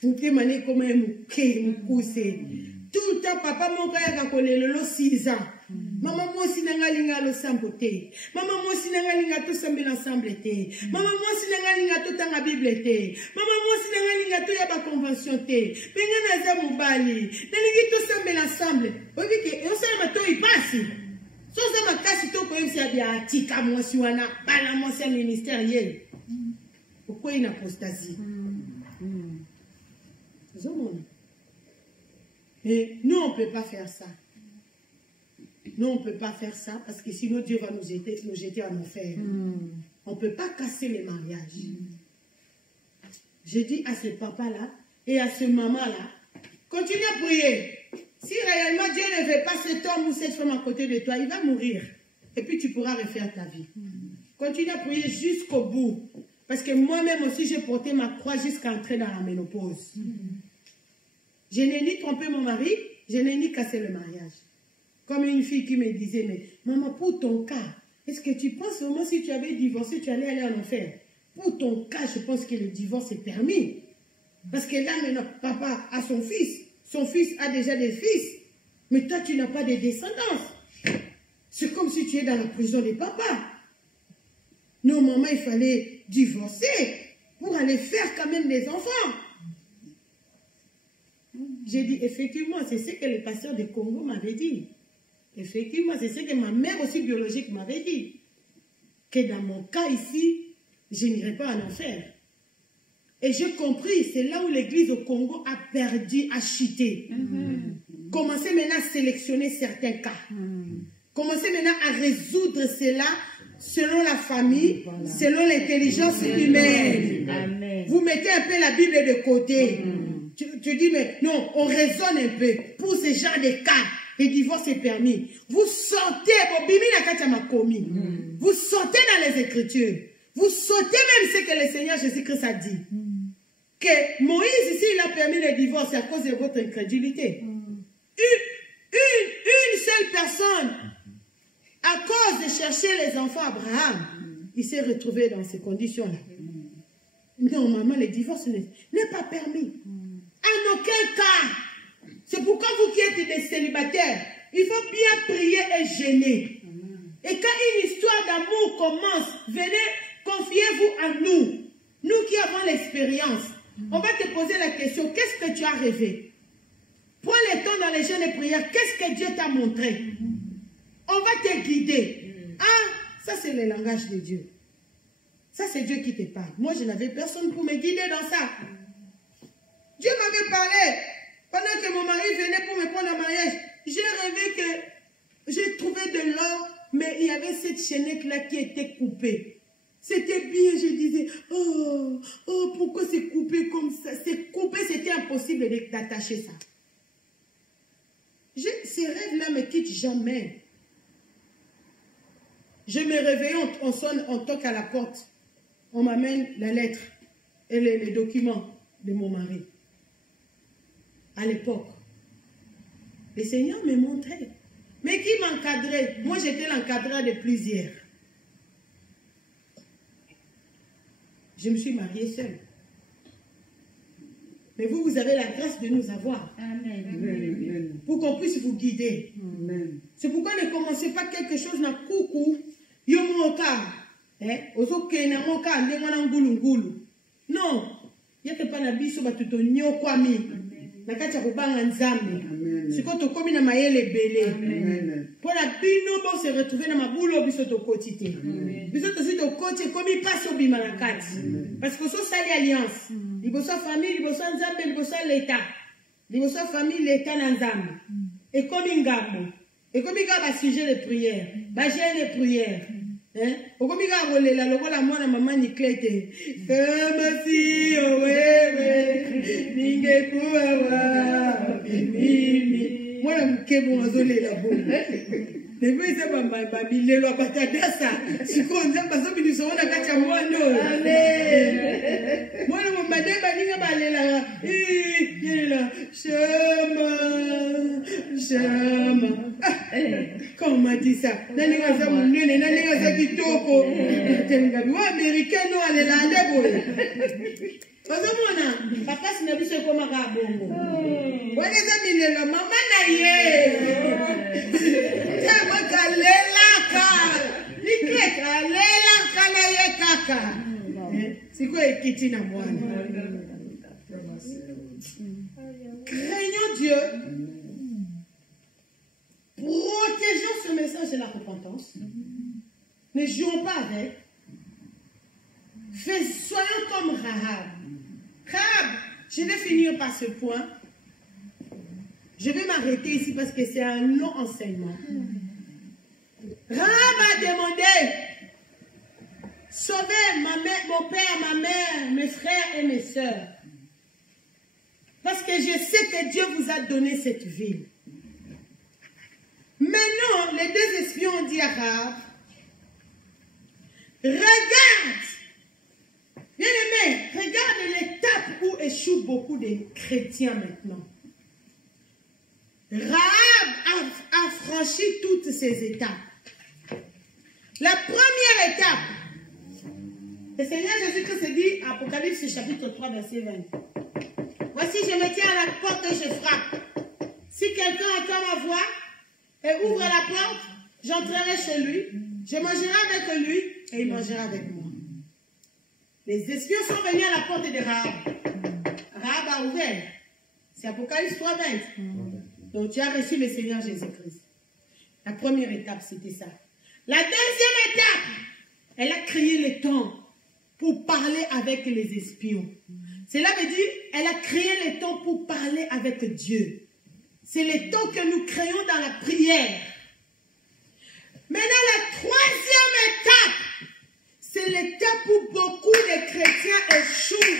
vous pouvez m'amener comme un mouké. Tout le temps, papa, mon frère a collé le 6 ans. Maman, moi aussi, n'a le samboté. Maman, moi aussi, n'a tout semblé ensemble. Maman, moi aussi, n'a tout dans la Bible. Maman, moi aussi, n'a tout la convention. Mais n'a pas moubali. N'a tout semblé ensemble. Vous voyez que, on sait que il passe. Sauf que ma casse, tout comme ça, bien, tika, moi, si on a pas la moitié ministérielle. Pourquoi une apostasie? Mais nous, on ne peut pas faire ça. Nous, on ne peut pas faire ça parce que sinon Dieu va nous jeter en enfer. On ne peut pas casser les mariages. Je dis à ce papa-là et à ce maman-là, continue à prier. Si réellement Dieu ne veut pas cet homme ou cette femme à côté de toi, il va mourir. Et puis tu pourras refaire ta vie. Continue à prier jusqu'au bout. Parce que moi-même aussi, j'ai porté ma croix jusqu'à entrer dans la ménopause. Je n'ai ni trompé mon mari, je n'ai ni cassé le mariage. Comme une fille qui me disait, mais maman, pour ton cas, est-ce que tu penses vraiment si tu avais divorcé, tu allais aller en enfer? Pour ton cas, je pense que le divorce est permis. Parce que là, maintenant, papa a son fils a déjà des fils, mais toi, tu n'as pas de descendance. C'est comme si tu es dans la prison des papas. Normalement, il fallait divorcer pour aller faire quand même des enfants. J'ai dit, effectivement, c'est ce que le pasteur de Congo m'avait dit. Effectivement, c'est ce que ma mère aussi biologique m'avait dit. Que dans mon cas ici, je n'irai pas en enfer. Et j'ai compris, c'est là où l'église au Congo a perdu, a chuté. Commencez maintenant à sélectionner certains cas. Commencez maintenant à résoudre cela selon la famille, selon l'intelligence humaine. Amen. Vous mettez un peu la Bible de côté. Tu dis, mais non, on raisonne un peu. Pour ce genre de cas, le divorce est permis. Vous sortez, vous sortez dans les Écritures. Vous sortez même ce que le Seigneur Jésus-Christ a dit. Que Moïse ici, il a permis le divorce à cause de votre incrédulité. Une seule personne, à cause de chercher les enfants Abraham, il s'est retrouvé dans ces conditions-là. Normalement, le divorce n'est pas permis. En aucun cas. C'est pourquoi vous qui êtes des célibataires, il faut bien prier et gêner. Et quand une histoire d'amour commence, venez, confiez-vous à nous. Nous qui avons l'expérience. On va te poser la question, qu'est-ce que tu as rêvé? Prends le temps dans les jeûnes et prières, qu'est-ce que Dieu t'a montré? On va te guider. Ah, ça c'est le langage de Dieu. Ça c'est Dieu qui te parle. Moi je n'avais personne pour me guider dans ça. Dieu m'avait parlé. Pendant que mon mari venait pour me prendre en mariage, j'ai rêvé que j'ai trouvé de l'or, mais il y avait cette chaînette-là qui était coupée. C'était bien, je disais, oh, pourquoi c'est coupé comme ça? C'est coupé, c'était impossible d'attacher ça. Ces rêves-là ne me quittent jamais. Je me réveille, on sonne, on toque à la porte. On m'amène la lettre et les documents de mon mari. À l'époque. Le Seigneur me montrait. Mais qui m'encadrait? Moi, j'étais l'encadrant de plusieurs. Je me suis mariée seule. Mais vous, vous avez la grâce de nous avoir. Amen. Pour qu'on puisse vous guider. C'est pourquoi ne commencez pas quelque chose na coucou. Yomoka. Non. Il n'y a pas de biso batuto nyokwami. Nakacha kubanga nzambe. Siko to komi na mayele bele. Pour la bino bon se retrouver na mabulo biso to kotite. Biso to si to kote komi paso bima na kati. Parce que so sali alliance. Liboso famille, liboso nzambe, liboso l'état. Liboso famille, l'état na nzambe. Et komi ngambo. Et komi ka ba sujet de prière, ba jeûne de prière. Hein? Okomi ka bolela lokola mwana mama Niklete. Famasi owewe ningekuwa wapi mimi. Mwana mkebo azolela bongo. Nebo ise ba bilelo abatadasa. Siko nzamba so binisona kacha mwana. Amen. Mwana mbadeba ninga balela. Yelela chama. Quand on m'a dit ça, nani ngaza munene, nani ngaza kitoko. Tengabi wa américain no alelande boye. Bazomona, papa sinabiso koma ka bongo. Wale za milelo mama na ye. Tama kalela ka. Nikle kalela kana ye kaka. Siko ekiti na mwana. Craignons Dieu. Protégeons ce message de la repentance. Ne jouons pas avec. Soyons comme Rahab. Rahab, je vais finir par ce point. Je vais m'arrêter ici parce que c'est un long enseignement. Rahab a demandé, sauvez mon père, ma mère, mes frères et mes sœurs. Parce que je sais que Dieu vous a donné cette ville. Maintenant, les deux espions ont dit à Rahab, regarde, bien aimé, regarde l'étape où échouent beaucoup de chrétiens maintenant. Rahab a franchi toutes ces étapes. La première étape, le Seigneur Jésus-Christ dit, Apocalypse chapitre 3, verset 20. Voici, je me tiens à la porte et je frappe. Si quelqu'un entend ma voix, et ouvre la porte, j'entrerai chez lui, je mangerai avec lui et il mangera avec moi. Les espions sont venus à la porte de Rahab. Rahab a ouvert. C'est Apocalypse 3, 20. Donc tu as reçu le Seigneur Jésus-Christ. La première étape, c'était ça. La deuxième étape, elle a créé le temps pour parler avec les espions. Cela veut dire, elle a créé les temps pour parler avec Dieu. C'est les temps que nous créons dans la prière. Maintenant, la troisième étape, c'est l'étape où beaucoup de chrétiens échouent.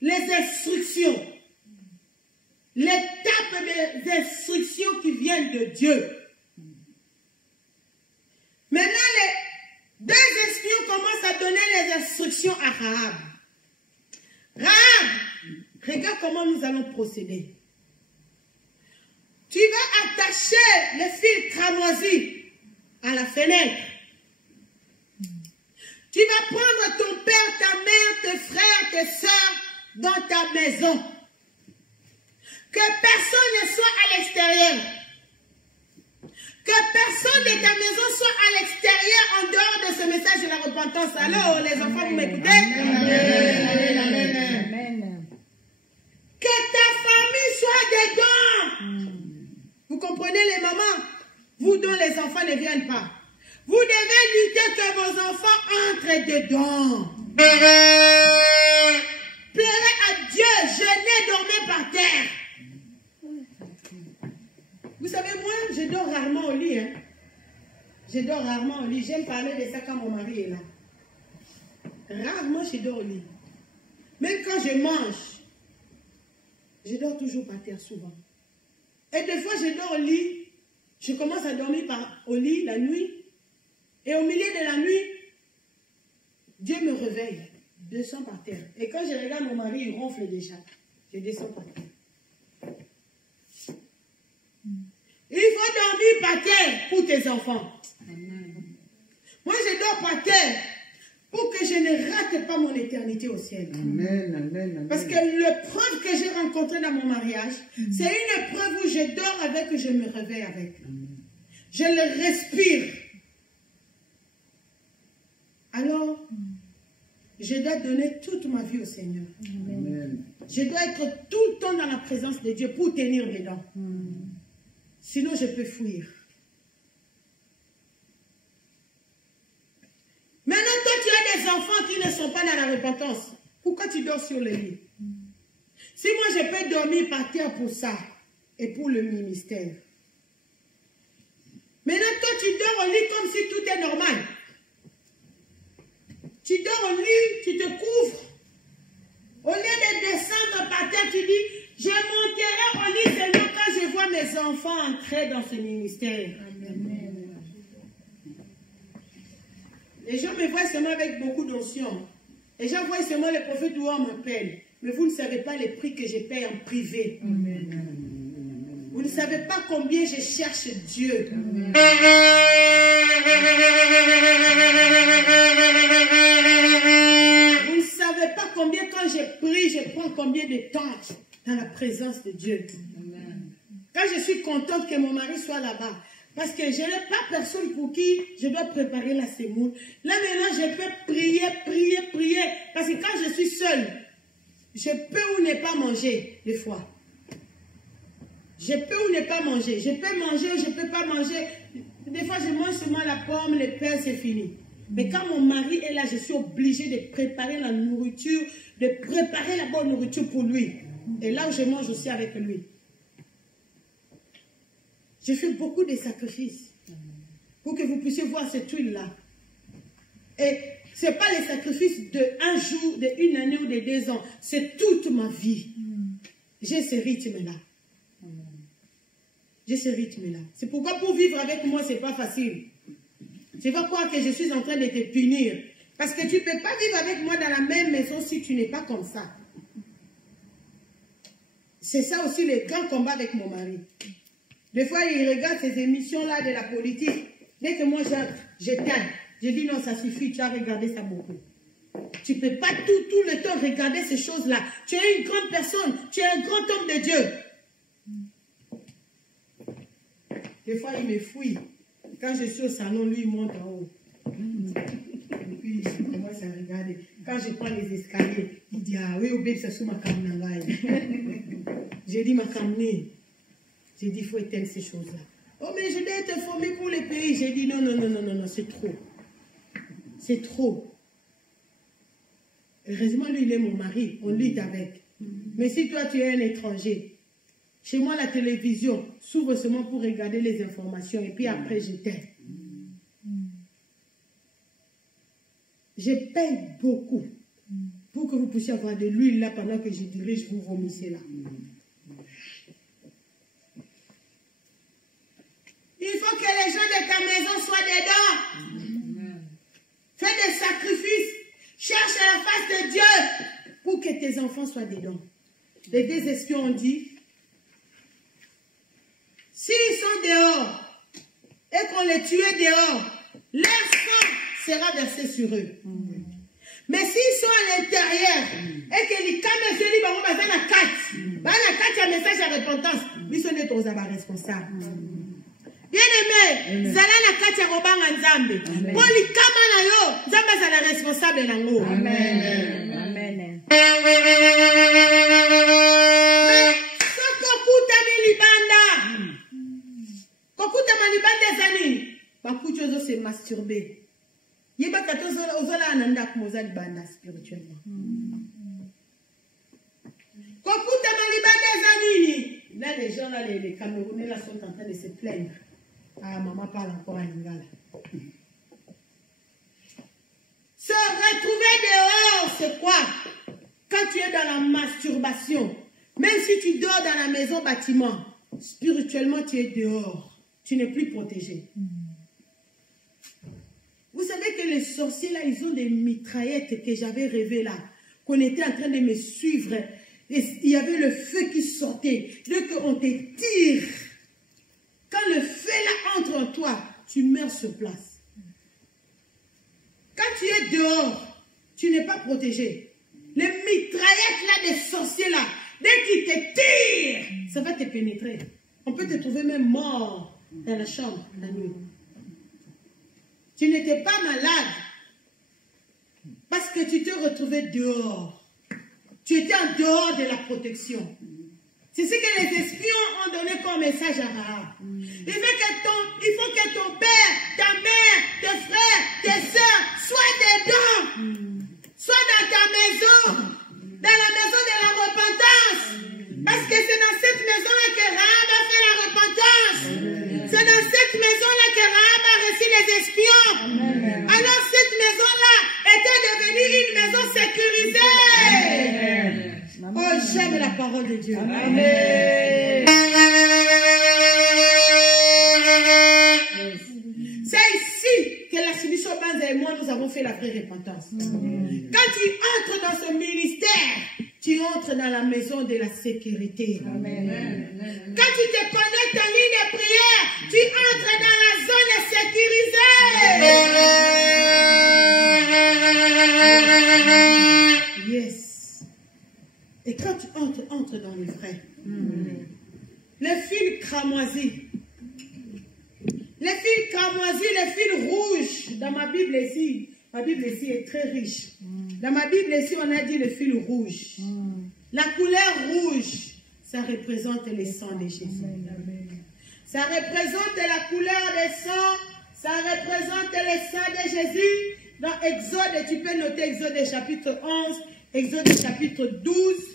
Les instructions. L'étape des instructions qui viennent de Dieu. Maintenant, les deux espions commencent à donner les instructions à Rahab. Rahab, regarde comment nous allons procéder. Tu vas attacher le fil cramoisi à la fenêtre. Tu vas prendre ton père, ta mère, tes frères, tes soeurs dans ta maison. Que personne ne soit à l'extérieur. Que personne de ta maison soit à l'extérieur en dehors de ce message de la repentance. Alors, les enfants, vous m'écoutez? Amen. Que ta famille soit dedans. Vous comprenez les mamans? Vous dont les enfants ne viennent pas. Vous devez lutter que vos enfants entrent dedans. Pleurez à Dieu, jeûnez, dormez par terre. Vous savez, moi, je dors rarement au lit. Hein. Je dors rarement au lit. J'aime parler de ça quand mon mari est là. Rarement, je dors au lit. Même quand je mange, je dors toujours par terre souvent. Et des fois, je dors au lit. Je commence à dormir au lit la nuit. Et au milieu de la nuit, Dieu me réveille. Je descends par terre. Et quand je regarde mon mari, il ronfle déjà. Je descends par terre. Il faut dormir par terre pour tes enfants. Amen. Moi, je dors par terre pour que je ne rate pas mon éternité au ciel. Amen, amen, amen. Parce que l'épreuve que j'ai rencontrée dans mon mariage, c'est une épreuve où je dors avec et je me réveille avec. Amen. Je le respire. Alors, je dois donner toute ma vie au Seigneur. Amen. Je dois être tout le temps dans la présence de Dieu pour tenir dedans. Sinon, je peux fuir. Maintenant, toi, tu as des enfants qui ne sont pas dans la repentance. Pourquoi tu dors sur le lit? Si moi, je peux dormir par terre pour ça et pour le ministère. Maintenant, toi, tu dors au lit comme si tout est normal. Tu dors au lit, tu te couvres. Au lieu de descendre par terre, tu dis, je monterai au lit seulement quand je vois mes enfants entrer dans ce ministère. Amen. Les gens me voient seulement avec beaucoup d'onction. Les gens voient seulement le prophète où on m'appelle. Mais vous ne savez pas les prix que je paye en privé. Amen. Vous ne savez pas combien je cherche Dieu. Amen. Vous ne savez pas combien quand je prie, je prends combien de temps dans la présence de Dieu. Amen. Quand je suis contente que mon mari soit là-bas, parce que je n'ai pas personne pour qui je dois préparer la semoule. Là maintenant, je peux prier. Parce que quand je suis seule, je peux ou ne pas manger, des fois. Je peux ou ne pas manger. Je peux manger ou je ne peux pas manger. Des fois, je mange seulement la pomme, le pain, c'est fini. Mais quand mon mari est là, je suis obligée de préparer la nourriture, de préparer la bonne nourriture pour lui. Et là où je mange aussi avec lui. J'ai fait beaucoup de sacrifices pour que vous puissiez voir cette huile-là. Et ce n'est pas les sacrifices d'un jour, d'une année ou de 2 ans. C'est toute ma vie. J'ai ce rythme-là. J'ai ce rythme-là. C'est pourquoi pour vivre avec moi, ce n'est pas facile. Tu vas croire que je suis en train de te punir. Parce que tu ne peux pas vivre avec moi dans la même maison si tu n'es pas comme ça. C'est ça aussi le grand combat avec mon mari. Des fois, il regarde ces émissions-là de la politique. Dès que moi, j'éteins. Je dis non, ça suffit, tu as regardé ça beaucoup. Tu ne peux pas tout le temps regarder ces choses-là. Tu es une grande personne, tu es un grand homme de Dieu. Des fois, il me fouille. Quand je suis au salon, lui, il monte en haut. Et puis, il commence à regarder. Quand je prends les escaliers, il dit, ah oui, au bébé, c'est sous ma camnangaï. J'ai dit, ma camnée. J'ai dit, il faut éteindre ces choses-là. Oh, mais je dois être formé pour les pays. J'ai dit, non, c'est trop. C'est trop. Heureusement, lui, il est mon mari. On lit avec. Mais si toi, tu es un étranger, chez moi, la télévision s'ouvre seulement pour regarder les informations. Et puis après, j'éteins. Je paye beaucoup pour que vous puissiez avoir de l'huile là pendant que je dirige, vous vomissez là. Il faut que les gens de ta maison soient dedans. Fais des sacrifices. Cherche la face de Dieu pour que tes enfants soient dedans. Les deux espions ont dit, s'ils sont dehors et qu'on les tuait dehors, leur sang sera versé sur eux. Mais s'ils sont à l'intérieur et que les caméras se disent, bah il y a un message à repentance, ils sont des responsables. Bien-aimé, zala na kati ya robanga nzambe. Pour li kama na yo, nzambe zala responsable nango. Amen. Amen. Soko kuta mi libanda. Kokuta ma libanda zani. Bakuti ozo se masturber. Yeba kato ozola ananda kumoza libanda spirituellement. Kokuta ma libanda zanini. Là les gens là les Camerounais là sont en train de se plaindre. Ah, maman parle encore en lingala. Se retrouver dehors, c'est quoi? Quand tu es dans la masturbation, même si tu dors dans la maison bâtiment, spirituellement tu es dehors. Tu n'es plus protégé. Vous savez que les sorciers là, ils ont des mitraillettes que j'avais rêvé là, qu'on était en train de me suivre. Et il y avait le feu qui sortait. Dès qu'on te tire, quand le feu là entre en toi, tu meurs sur place. Quand tu es dehors, tu n'es pas protégé. Les mitraillettes là des sorciers là, dès qu'ils te tirent, ça va te pénétrer. On peut te trouver même mort dans la chambre la nuit. Tu n'étais pas malade parce que tu t'es retrouvé dehors. Tu étais en dehors de la protection. C'est ce que les espions ont donné comme message à Rahab. Il faut que ton père, ta mère, tes frères, tes soeurs soient dedans. Sois dans ta maison. Dans la maison de la repentance. Parce que c'est dans cette maison-là que Rahab a fait la repentance. C'est dans cette maison-là que Rahab a reçu les espions. Alors cette maison-là était devenue une maison sécurisée. Oh, j'aime la parole de Dieu. Amen. C'est ici que la Sibisho Banza et moi, nous avons fait la vraie repentance. Quand tu entres dans ce ministère, tu entres dans la maison de la sécurité. Amen. Quand tu te connectes en ligne de prière, tu entres dans la zone sécurisée. Yes. Et quand tu entres dans le vrai, les fils cramoisis, les fils rouges, dans ma Bible ici est très riche. Dans ma Bible ici, on a dit le fil rouge. La couleur rouge, ça représente le sang de Jésus. Ça représente la couleur des sangs, ça représente le sang de Jésus. Dans Exode, tu peux noter Exode chapitre 11, Exode chapitre 12.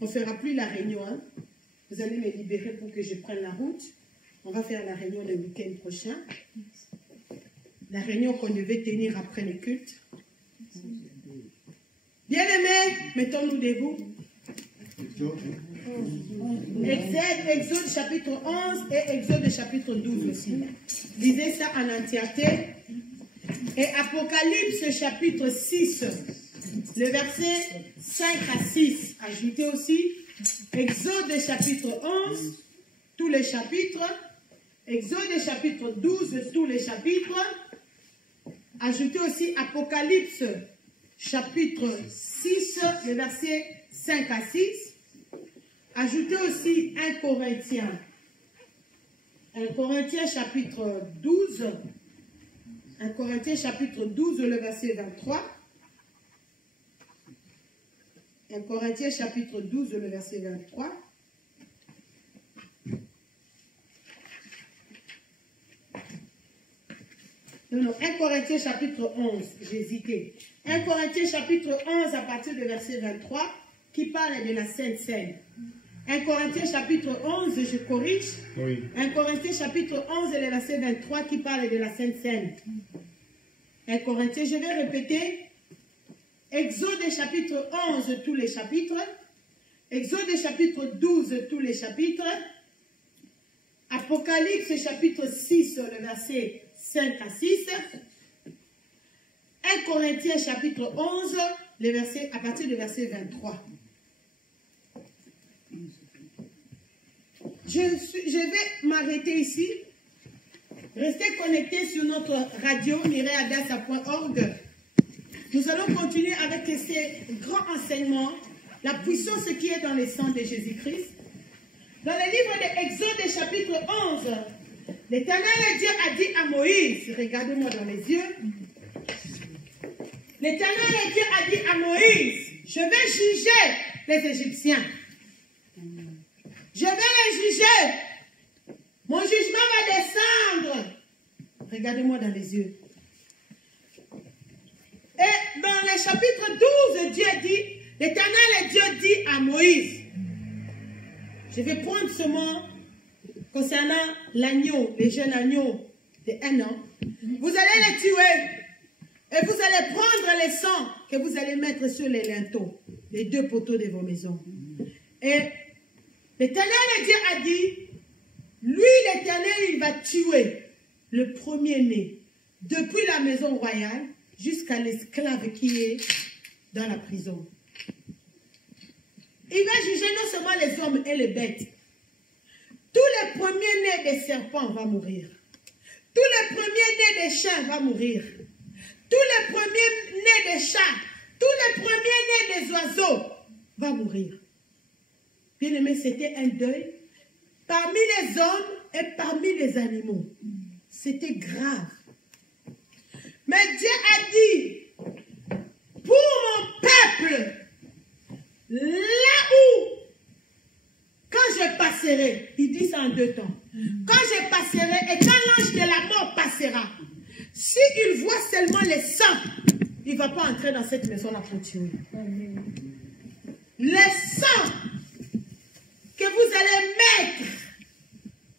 On ne fera plus la réunion. Hein? Vous allez me libérer pour que je prenne la route. On va faire la réunion le week-end prochain. La réunion qu'on devait tenir après le culte. Bien-aimés, mettons-nous debout. Exode chapitre 11 et Exode chapitre 12 aussi. Lisez ça en entièreté. Et Apocalypse chapitre 6, le verset 5 à 6. Ajoutez aussi Exode chapitre 11, tous les chapitres. Exode chapitre 12, tous les chapitres. Ajoutez aussi Apocalypse chapitre 6, le verset 5 à 6. Ajoutez aussi 1 Corinthiens. 1 Corinthiens chapitre 12. 1 Corinthiens chapitre 12, le verset 23. 1 Corinthiens chapitre 12, le verset 23. Non, 1 Corinthiens chapitre 11, j'ai hésité. 1 Corinthiens chapitre 11 à partir du verset 23 qui parle de la Sainte Seine. 1 Corinthiens chapitre 11, je corrige. Oui. 1 Corinthiens chapitre 11 et le verset 23 qui parle de la Sainte Seine. 1 Corinthiens, je vais répéter. Exode chapitre 11, tous les chapitres. Exode chapitre 12, tous les chapitres. Apocalypse chapitre 6, le verset 5 à 6. 1 Corinthiens chapitre 11, les versets, à partir du verset 23. Je vais m'arrêter ici. Restez connectés sur notre radio mireadassa.org. Nous allons continuer avec ces grands enseignements, la puissance qui est dans le sang de Jésus-Christ. Dans le livre d'Exode chapitre 11, l'Éternel Dieu a dit à Moïse, regardez-moi dans les yeux, l'Éternel Dieu a dit à Moïse, je vais juger les Égyptiens. Je vais les juger. Mon jugement va descendre. Regardez-moi dans les yeux. Et dans le chapitre 12, Dieu dit, l'Éternel Dieu dit à Moïse, je vais prendre ce mot concernant l'agneau, les jeunes agneaux de 1 an. Vous allez les tuer. Et vous allez prendre les sangs que vous allez mettre sur les linteaux, les 2 poteaux de vos maisons. Et l'Éternel Dieu a dit, lui l'Éternel, il va tuer le premier-né, depuis la maison royale jusqu'à l'esclave qui est dans la prison. Il va juger non seulement les hommes et les bêtes. Tous les premiers-nés des serpents vont mourir. Tous les premiers-nés des chiens vont mourir. Tous les premiers-nés des chats, tous les premiers-nés des oiseaux vont mourir. Bien aimé, c'était un deuil parmi les hommes et parmi les animaux. C'était grave. Mais Dieu a dit, pour mon peuple, là où, quand je passerai, il dit ça en 2 temps, quand je passerai et quand l'ange de la mort passera, s'il voit seulement les sangs, il ne va pas entrer dans cette maison-là pour tuer. Les sangs que vous allez mettre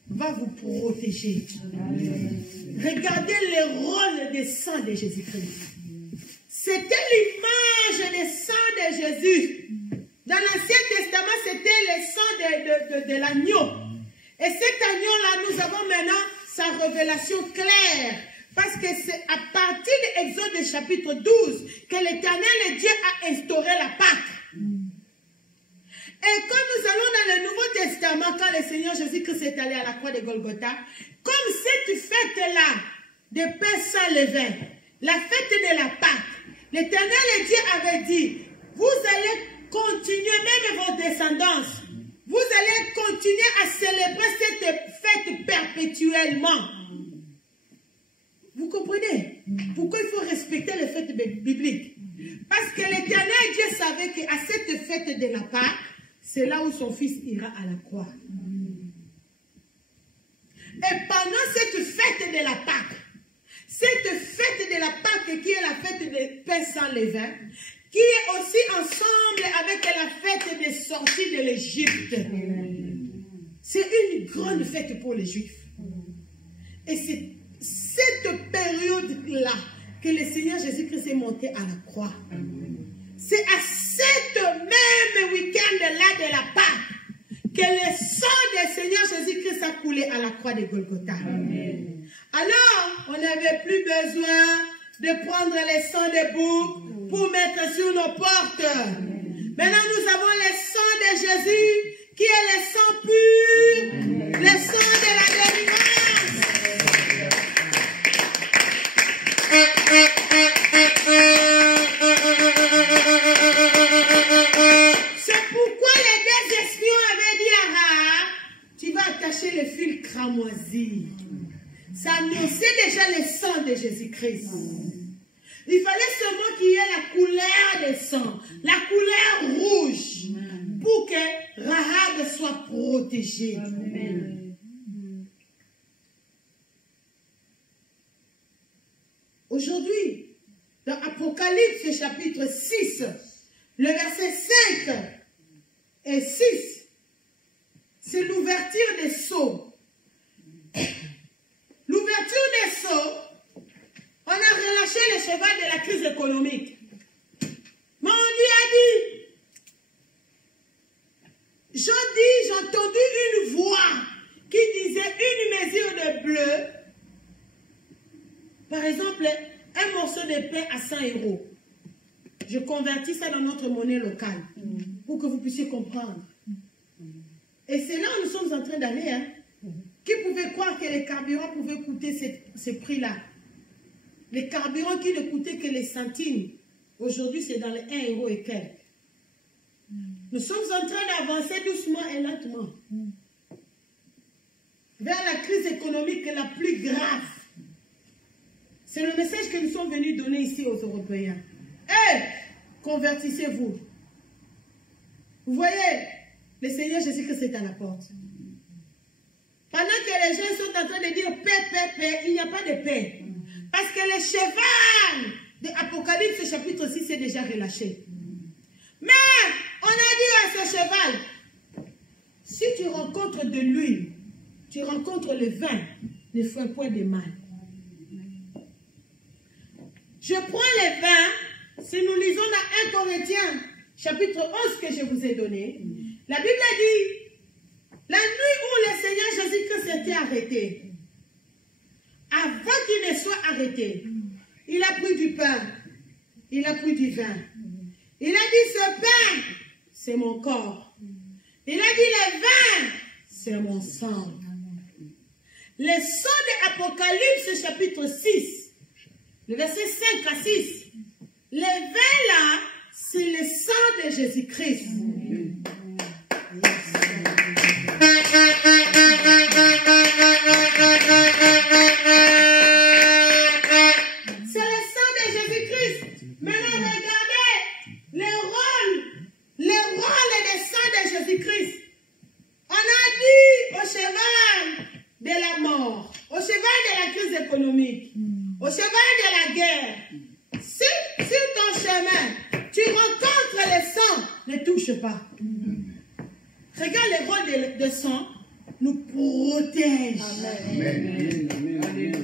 va vous protéger. Regardez le rôle des sangs de Jésus-Christ. C'était l'image des sangs de Jésus. Dans l'Ancien Testament, c'était le sang de l'agneau. Et cet agneau-là, nous avons maintenant sa révélation claire. Parce que c'est à partir de Exode chapitre 12 que l'Éternel Dieu a instauré la Pâque. Et quand nous allons dans le Nouveau Testament, quand le Seigneur Jésus-Christ est allé à la croix de Golgotha, comme cette fête-là de pain sans levain, la fête de la Pâque, l'Éternel Dieu avait dit, vous allez continuer, même vos descendants, vous allez continuer à célébrer cette fête perpétuellement. Vous comprenez? Pourquoi il faut respecter les fêtes bibliques? Parce que l'Éternel Dieu savait qu'à cette fête de la Pâque, c'est là où son fils ira à la croix. Et pendant cette fête de la Pâque, cette fête de la Pâque qui est la fête des pains sans levain, qui est aussi ensemble avec la fête des sorties de l'Égypte. C'est une grande fête pour les Juifs. Et c'est cette période-là que le Seigneur Jésus-Christ est monté à la croix. C'est à cette même week-end-là de la Pâque que le sang du Seigneur Jésus-Christ a coulé à la croix de Golgotha. Amen. Alors, on n'avait plus besoin de prendre les sangs des boucs pour mettre sur nos portes. Amen. Maintenant, nous avons le sang de Jésus qui est le sang pur, le sang de la délivrance. C'est pourquoi les 2 espions avaient dit à Rahab, tu vas attacher le fil cramoisi. Ça annonçait déjà le sang de Jésus-Christ. Il fallait seulement qu'il y ait la couleur des sangs, la couleur rouge, pour que Rahab soit protégée. Amen. 1 Aujourd'hui, dans Apocalypse chapitre 6, le verset 5 et 6, c'est l'ouverture des sceaux. L'ouverture des sceaux, on a relâché le cheval de la crise économique. Mais on lui a dit, j'ai entendu une voix qui disait une mesure de bleu, par exemple, un morceau de pain à 100 €. Je convertis ça dans notre monnaie locale pour que vous puissiez comprendre. Et c'est là où nous sommes en train d'aller. Hein. Qui pouvait croire que les carburants pouvaient coûter ce prix-là? Les carburants qui ne coûtaient que les centimes. Aujourd'hui, c'est dans les 1 € et quelques. Nous sommes en train d'avancer doucement et lentement vers la crise économique la plus grave. C'est le message que nous sommes venus donner ici aux Européens. Convertissez-vous. Vous voyez, le Seigneur Jésus-Christ est à la porte. Pendant que les gens sont en train de dire paix, paix, paix, il n'y a pas de paix. Parce que le cheval de Apocalypse chapitre 6 est déjà relâché. Mais on a dit à ce cheval, si tu rencontres de l'huile, tu rencontres le vin, ne fais point de mal. Je prends le vin, si nous lisons dans 1 Corinthiens chapitre 11 que je vous ai donné, la Bible dit, la nuit où le Seigneur Jésus-Christ était arrêté, avant qu'il ne soit arrêté, il a pris du pain, il a pris du vin. Il a dit, ce pain, c'est mon corps. Il a dit, le vin, c'est mon sang. Le sang de Apocalypse chapitre 6, le verset 5 à 6, le vin là, c'est le sang de Jésus-Christ. C'est le sang de Jésus-Christ. Maintenant, regardez le rôle des sang de Jésus-Christ. On a dit au cheval de la mort, au cheval de la crise économique, au cheval de la guerre, si sur ton chemin, tu rencontres le sang, ne touche pas. Regarde le rôle de sang, nous protège. Amen. Amen.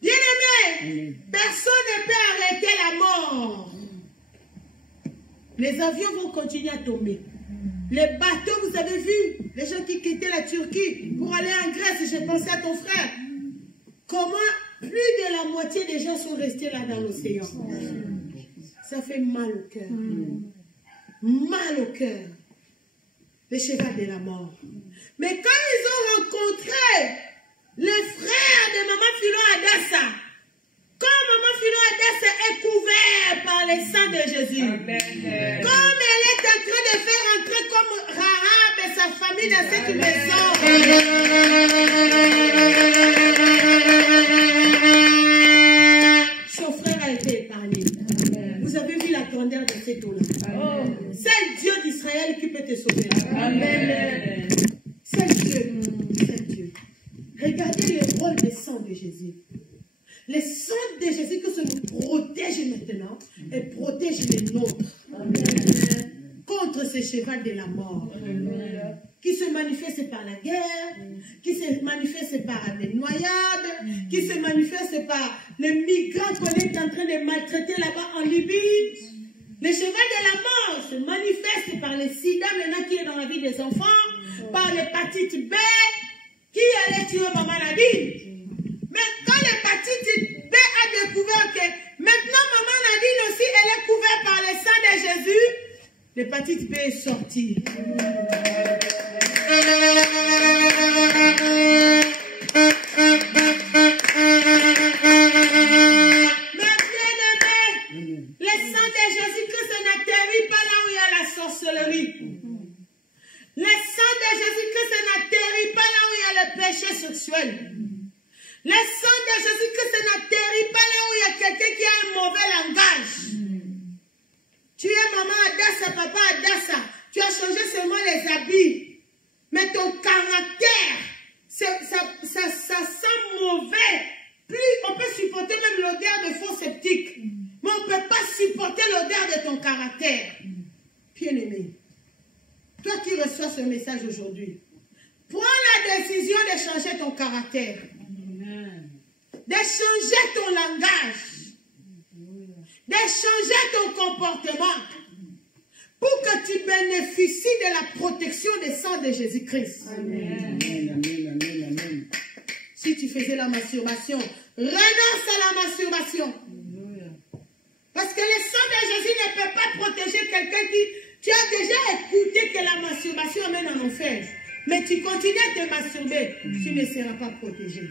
Bien-aimé, personne ne peut arrêter la mort. Les avions vont continuer à tomber. Les bateaux, vous avez vu, les gens qui quittaient la Turquie pour aller en Grèce, j'ai pensé à ton frère. Comment plus de la moitié des gens sont restés là dans l'océan. Ça fait mal au cœur. Mal au cœur. Le cheval de la mort. Mais quand ils ont rencontré les frères de Maman Philo Adassa, quand Maman Philo Adassa est couverte par le sang de Jésus, amen. Comme elle est en train de faire entrer comme Rahab et sa famille dans cette maison, son frère a été épargné. Amen. Vous avez vu la grandeur de cette eau-là. C'est Dieu d'Israël qui peut te sauver. Amen. C'est Dieu. C'est Dieu. Regardez le rôle des sang de Jésus. Le sang de Jésus que ça nous protège maintenant et protège les nôtres. Amen. Contre ce cheval de la mort. Amen. Qui se manifeste par la guerre, qui se manifeste par les noyades, qui se manifeste par les migrants qu'on est en train de maltraiter là-bas en Libye. Le cheval de la mort se manifeste par le sida maintenant qui est dans la vie des enfants, par l'hépatite B qui allait tuer Maman Nadine. Mais quand l'hépatite B a découvert que maintenant Maman Nadine aussi elle est couverte par le sang de Jésus, l'hépatite B est sortie. Le sang de Jésus-Christ n'atterrit pas là où il y a le péché sexuel. Le sang de Jésus-Christ n'atterrit pas là où il y a quelqu'un qui a un mauvais langage. Tu es maman Adassa, papa Adassa. Tu as changé seulement les habits. Mais ton caractère, ça message aujourd'hui. Prends la décision de changer ton caractère, de changer ton langage, de changer ton comportement pour que tu bénéficies de la protection des sangs de Jésus-Christ. Amen, amen, amen, amen. Si tu faisais la masturbation, renonce à la masturbation. Parce que le sang de Jésus ne peut pas protéger quelqu'un qui... Tu as déjà écouté que la masturbation amène en enfer. Mais tu continues à te masturber, tu ne seras pas protégé.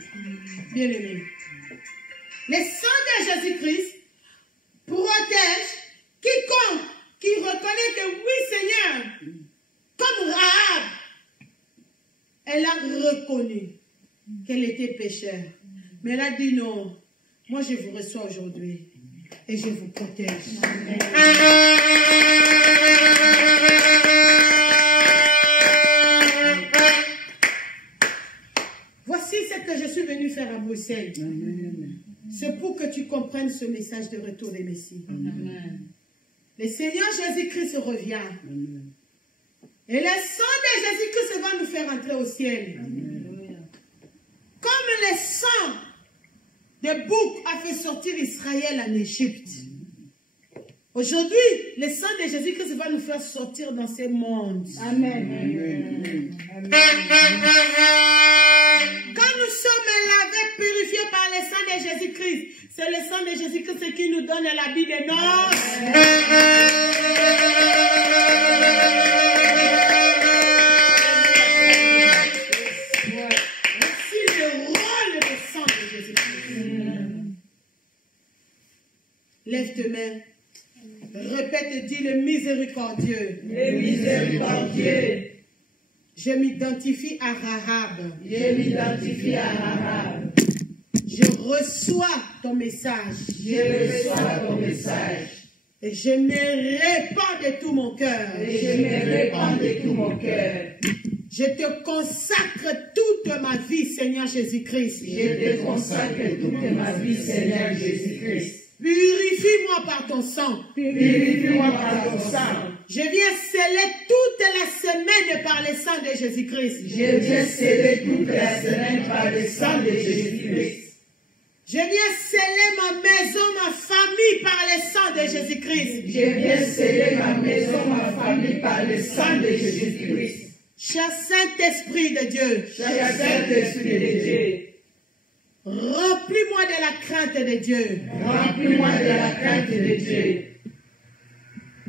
Bien aimé. Le sang de Jésus-Christ protège quiconque qui reconnaît que oui Seigneur, comme Rahab, elle a reconnu qu'elle était pécheur. Mais elle a dit non, moi je vous reçois aujourd'hui et je vous protège. Voici ce que je suis venu faire à Bruxelles. C'est pour que tu comprennes ce message de retour des Messies. Le Seigneur Jésus-Christ revient. Et le sang de Jésus-Christ va nous faire entrer au ciel. Comme le sang de bouc a fait sortir Israël en Égypte. Aujourd'hui, le sang de Jésus-Christ va nous faire sortir dans ce monde. Amen. Quand nous sommes lavés, purifiés par le sang de Jésus-Christ, c'est le sang de Jésus-Christ qui nous donne l'habit de noces. Voici le rôle du sang de Jésus-Christ. Lève tes mains. Répète, dis le miséricordieux. Le miséricordieux. Je m'identifie à Rahab. Je m'identifie à Rahab. Je reçois ton message. Je reçois ton message. Et je me répands de tout mon cœur. Et je me répands de tout mon cœur. Je te consacre toute ma vie, Seigneur Jésus-Christ. Je te consacre toute ma vie, Seigneur Jésus-Christ. Purifie-moi par ton sang. Purifie-moi par ton sang. Je viens sceller toute la semaine par le sang de Jésus-Christ. Je viens sceller toute la semaine par le sang de Jésus-Christ. Je viens sceller ma maison, ma famille par le sang de Jésus-Christ. Je viens sceller ma maison, ma famille par le sang de Jésus-Christ. Cher Saint-Esprit de Dieu. Cher Saint-Esprit de Dieu. Remplis-moi de la crainte de Dieu. Remplis-moi de la crainte de Dieu.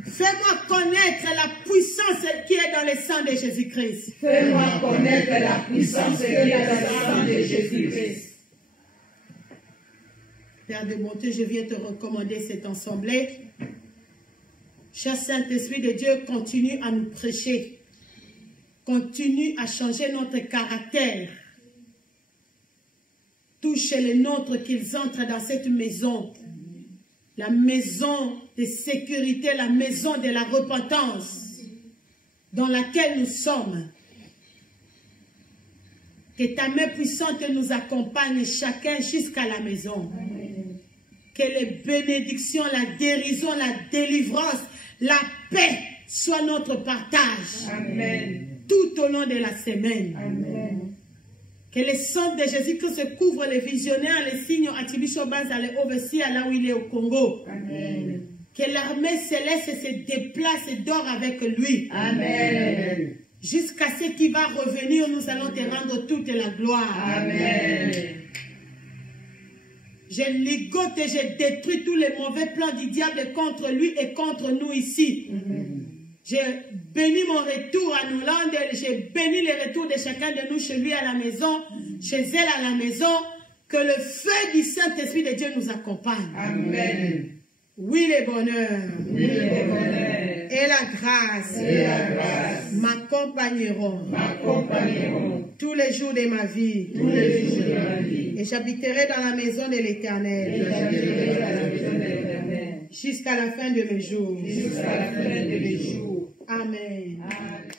Fais-moi connaître la puissance qui est dans le sang de Jésus-Christ. Fais-moi connaître la puissance qui est dans le sang de Jésus-Christ. Père de bonté, je viens te recommander cette assemblée. Cher Saint-Esprit de Dieu, continue à nous prêcher. Continue à changer notre caractère. Touche les nôtres qu'ils entrent dans cette maison. La maison de sécurité, la maison de la repentance dans laquelle nous sommes. Que ta main puissante nous accompagne chacun jusqu'à la maison. Que les bénédictions, la guérison, la délivrance, la paix soient notre partage. Amen. Tout au long de la semaine. Amen. Que le sang de Jésus-Christ couvre les visionnaires, les signes attribués Banza, les overseers là où il est au Congo. Amen. Que l'armée céleste se déplace et dort avec lui. Amen. Jusqu'à ce qu'il va revenir, nous allons te rendre toute la gloire. Amen. Je ligote et je détruis tous les mauvais plans du diable contre lui et contre nous ici. Je bénis mon retour à Noland, je bénis le retour de chacun de nous chez lui à la maison, chez elle à la maison. Que le feu du Saint-Esprit de Dieu nous accompagne. Amen. Oui, le bonheur. Oui, le bonheur. Et la grâce. Et la grâce. M'accompagneront. M'accompagneront. Tous les jours de ma vie. Tous les jours de ma vie. Et j'habiterai dans la maison de l'Éternel. Et j'habiterai dans la maison de l'Éternel. Jusqu'à la fin de mes jours. Jusqu'à la fin de mes jours. Amen. Amen.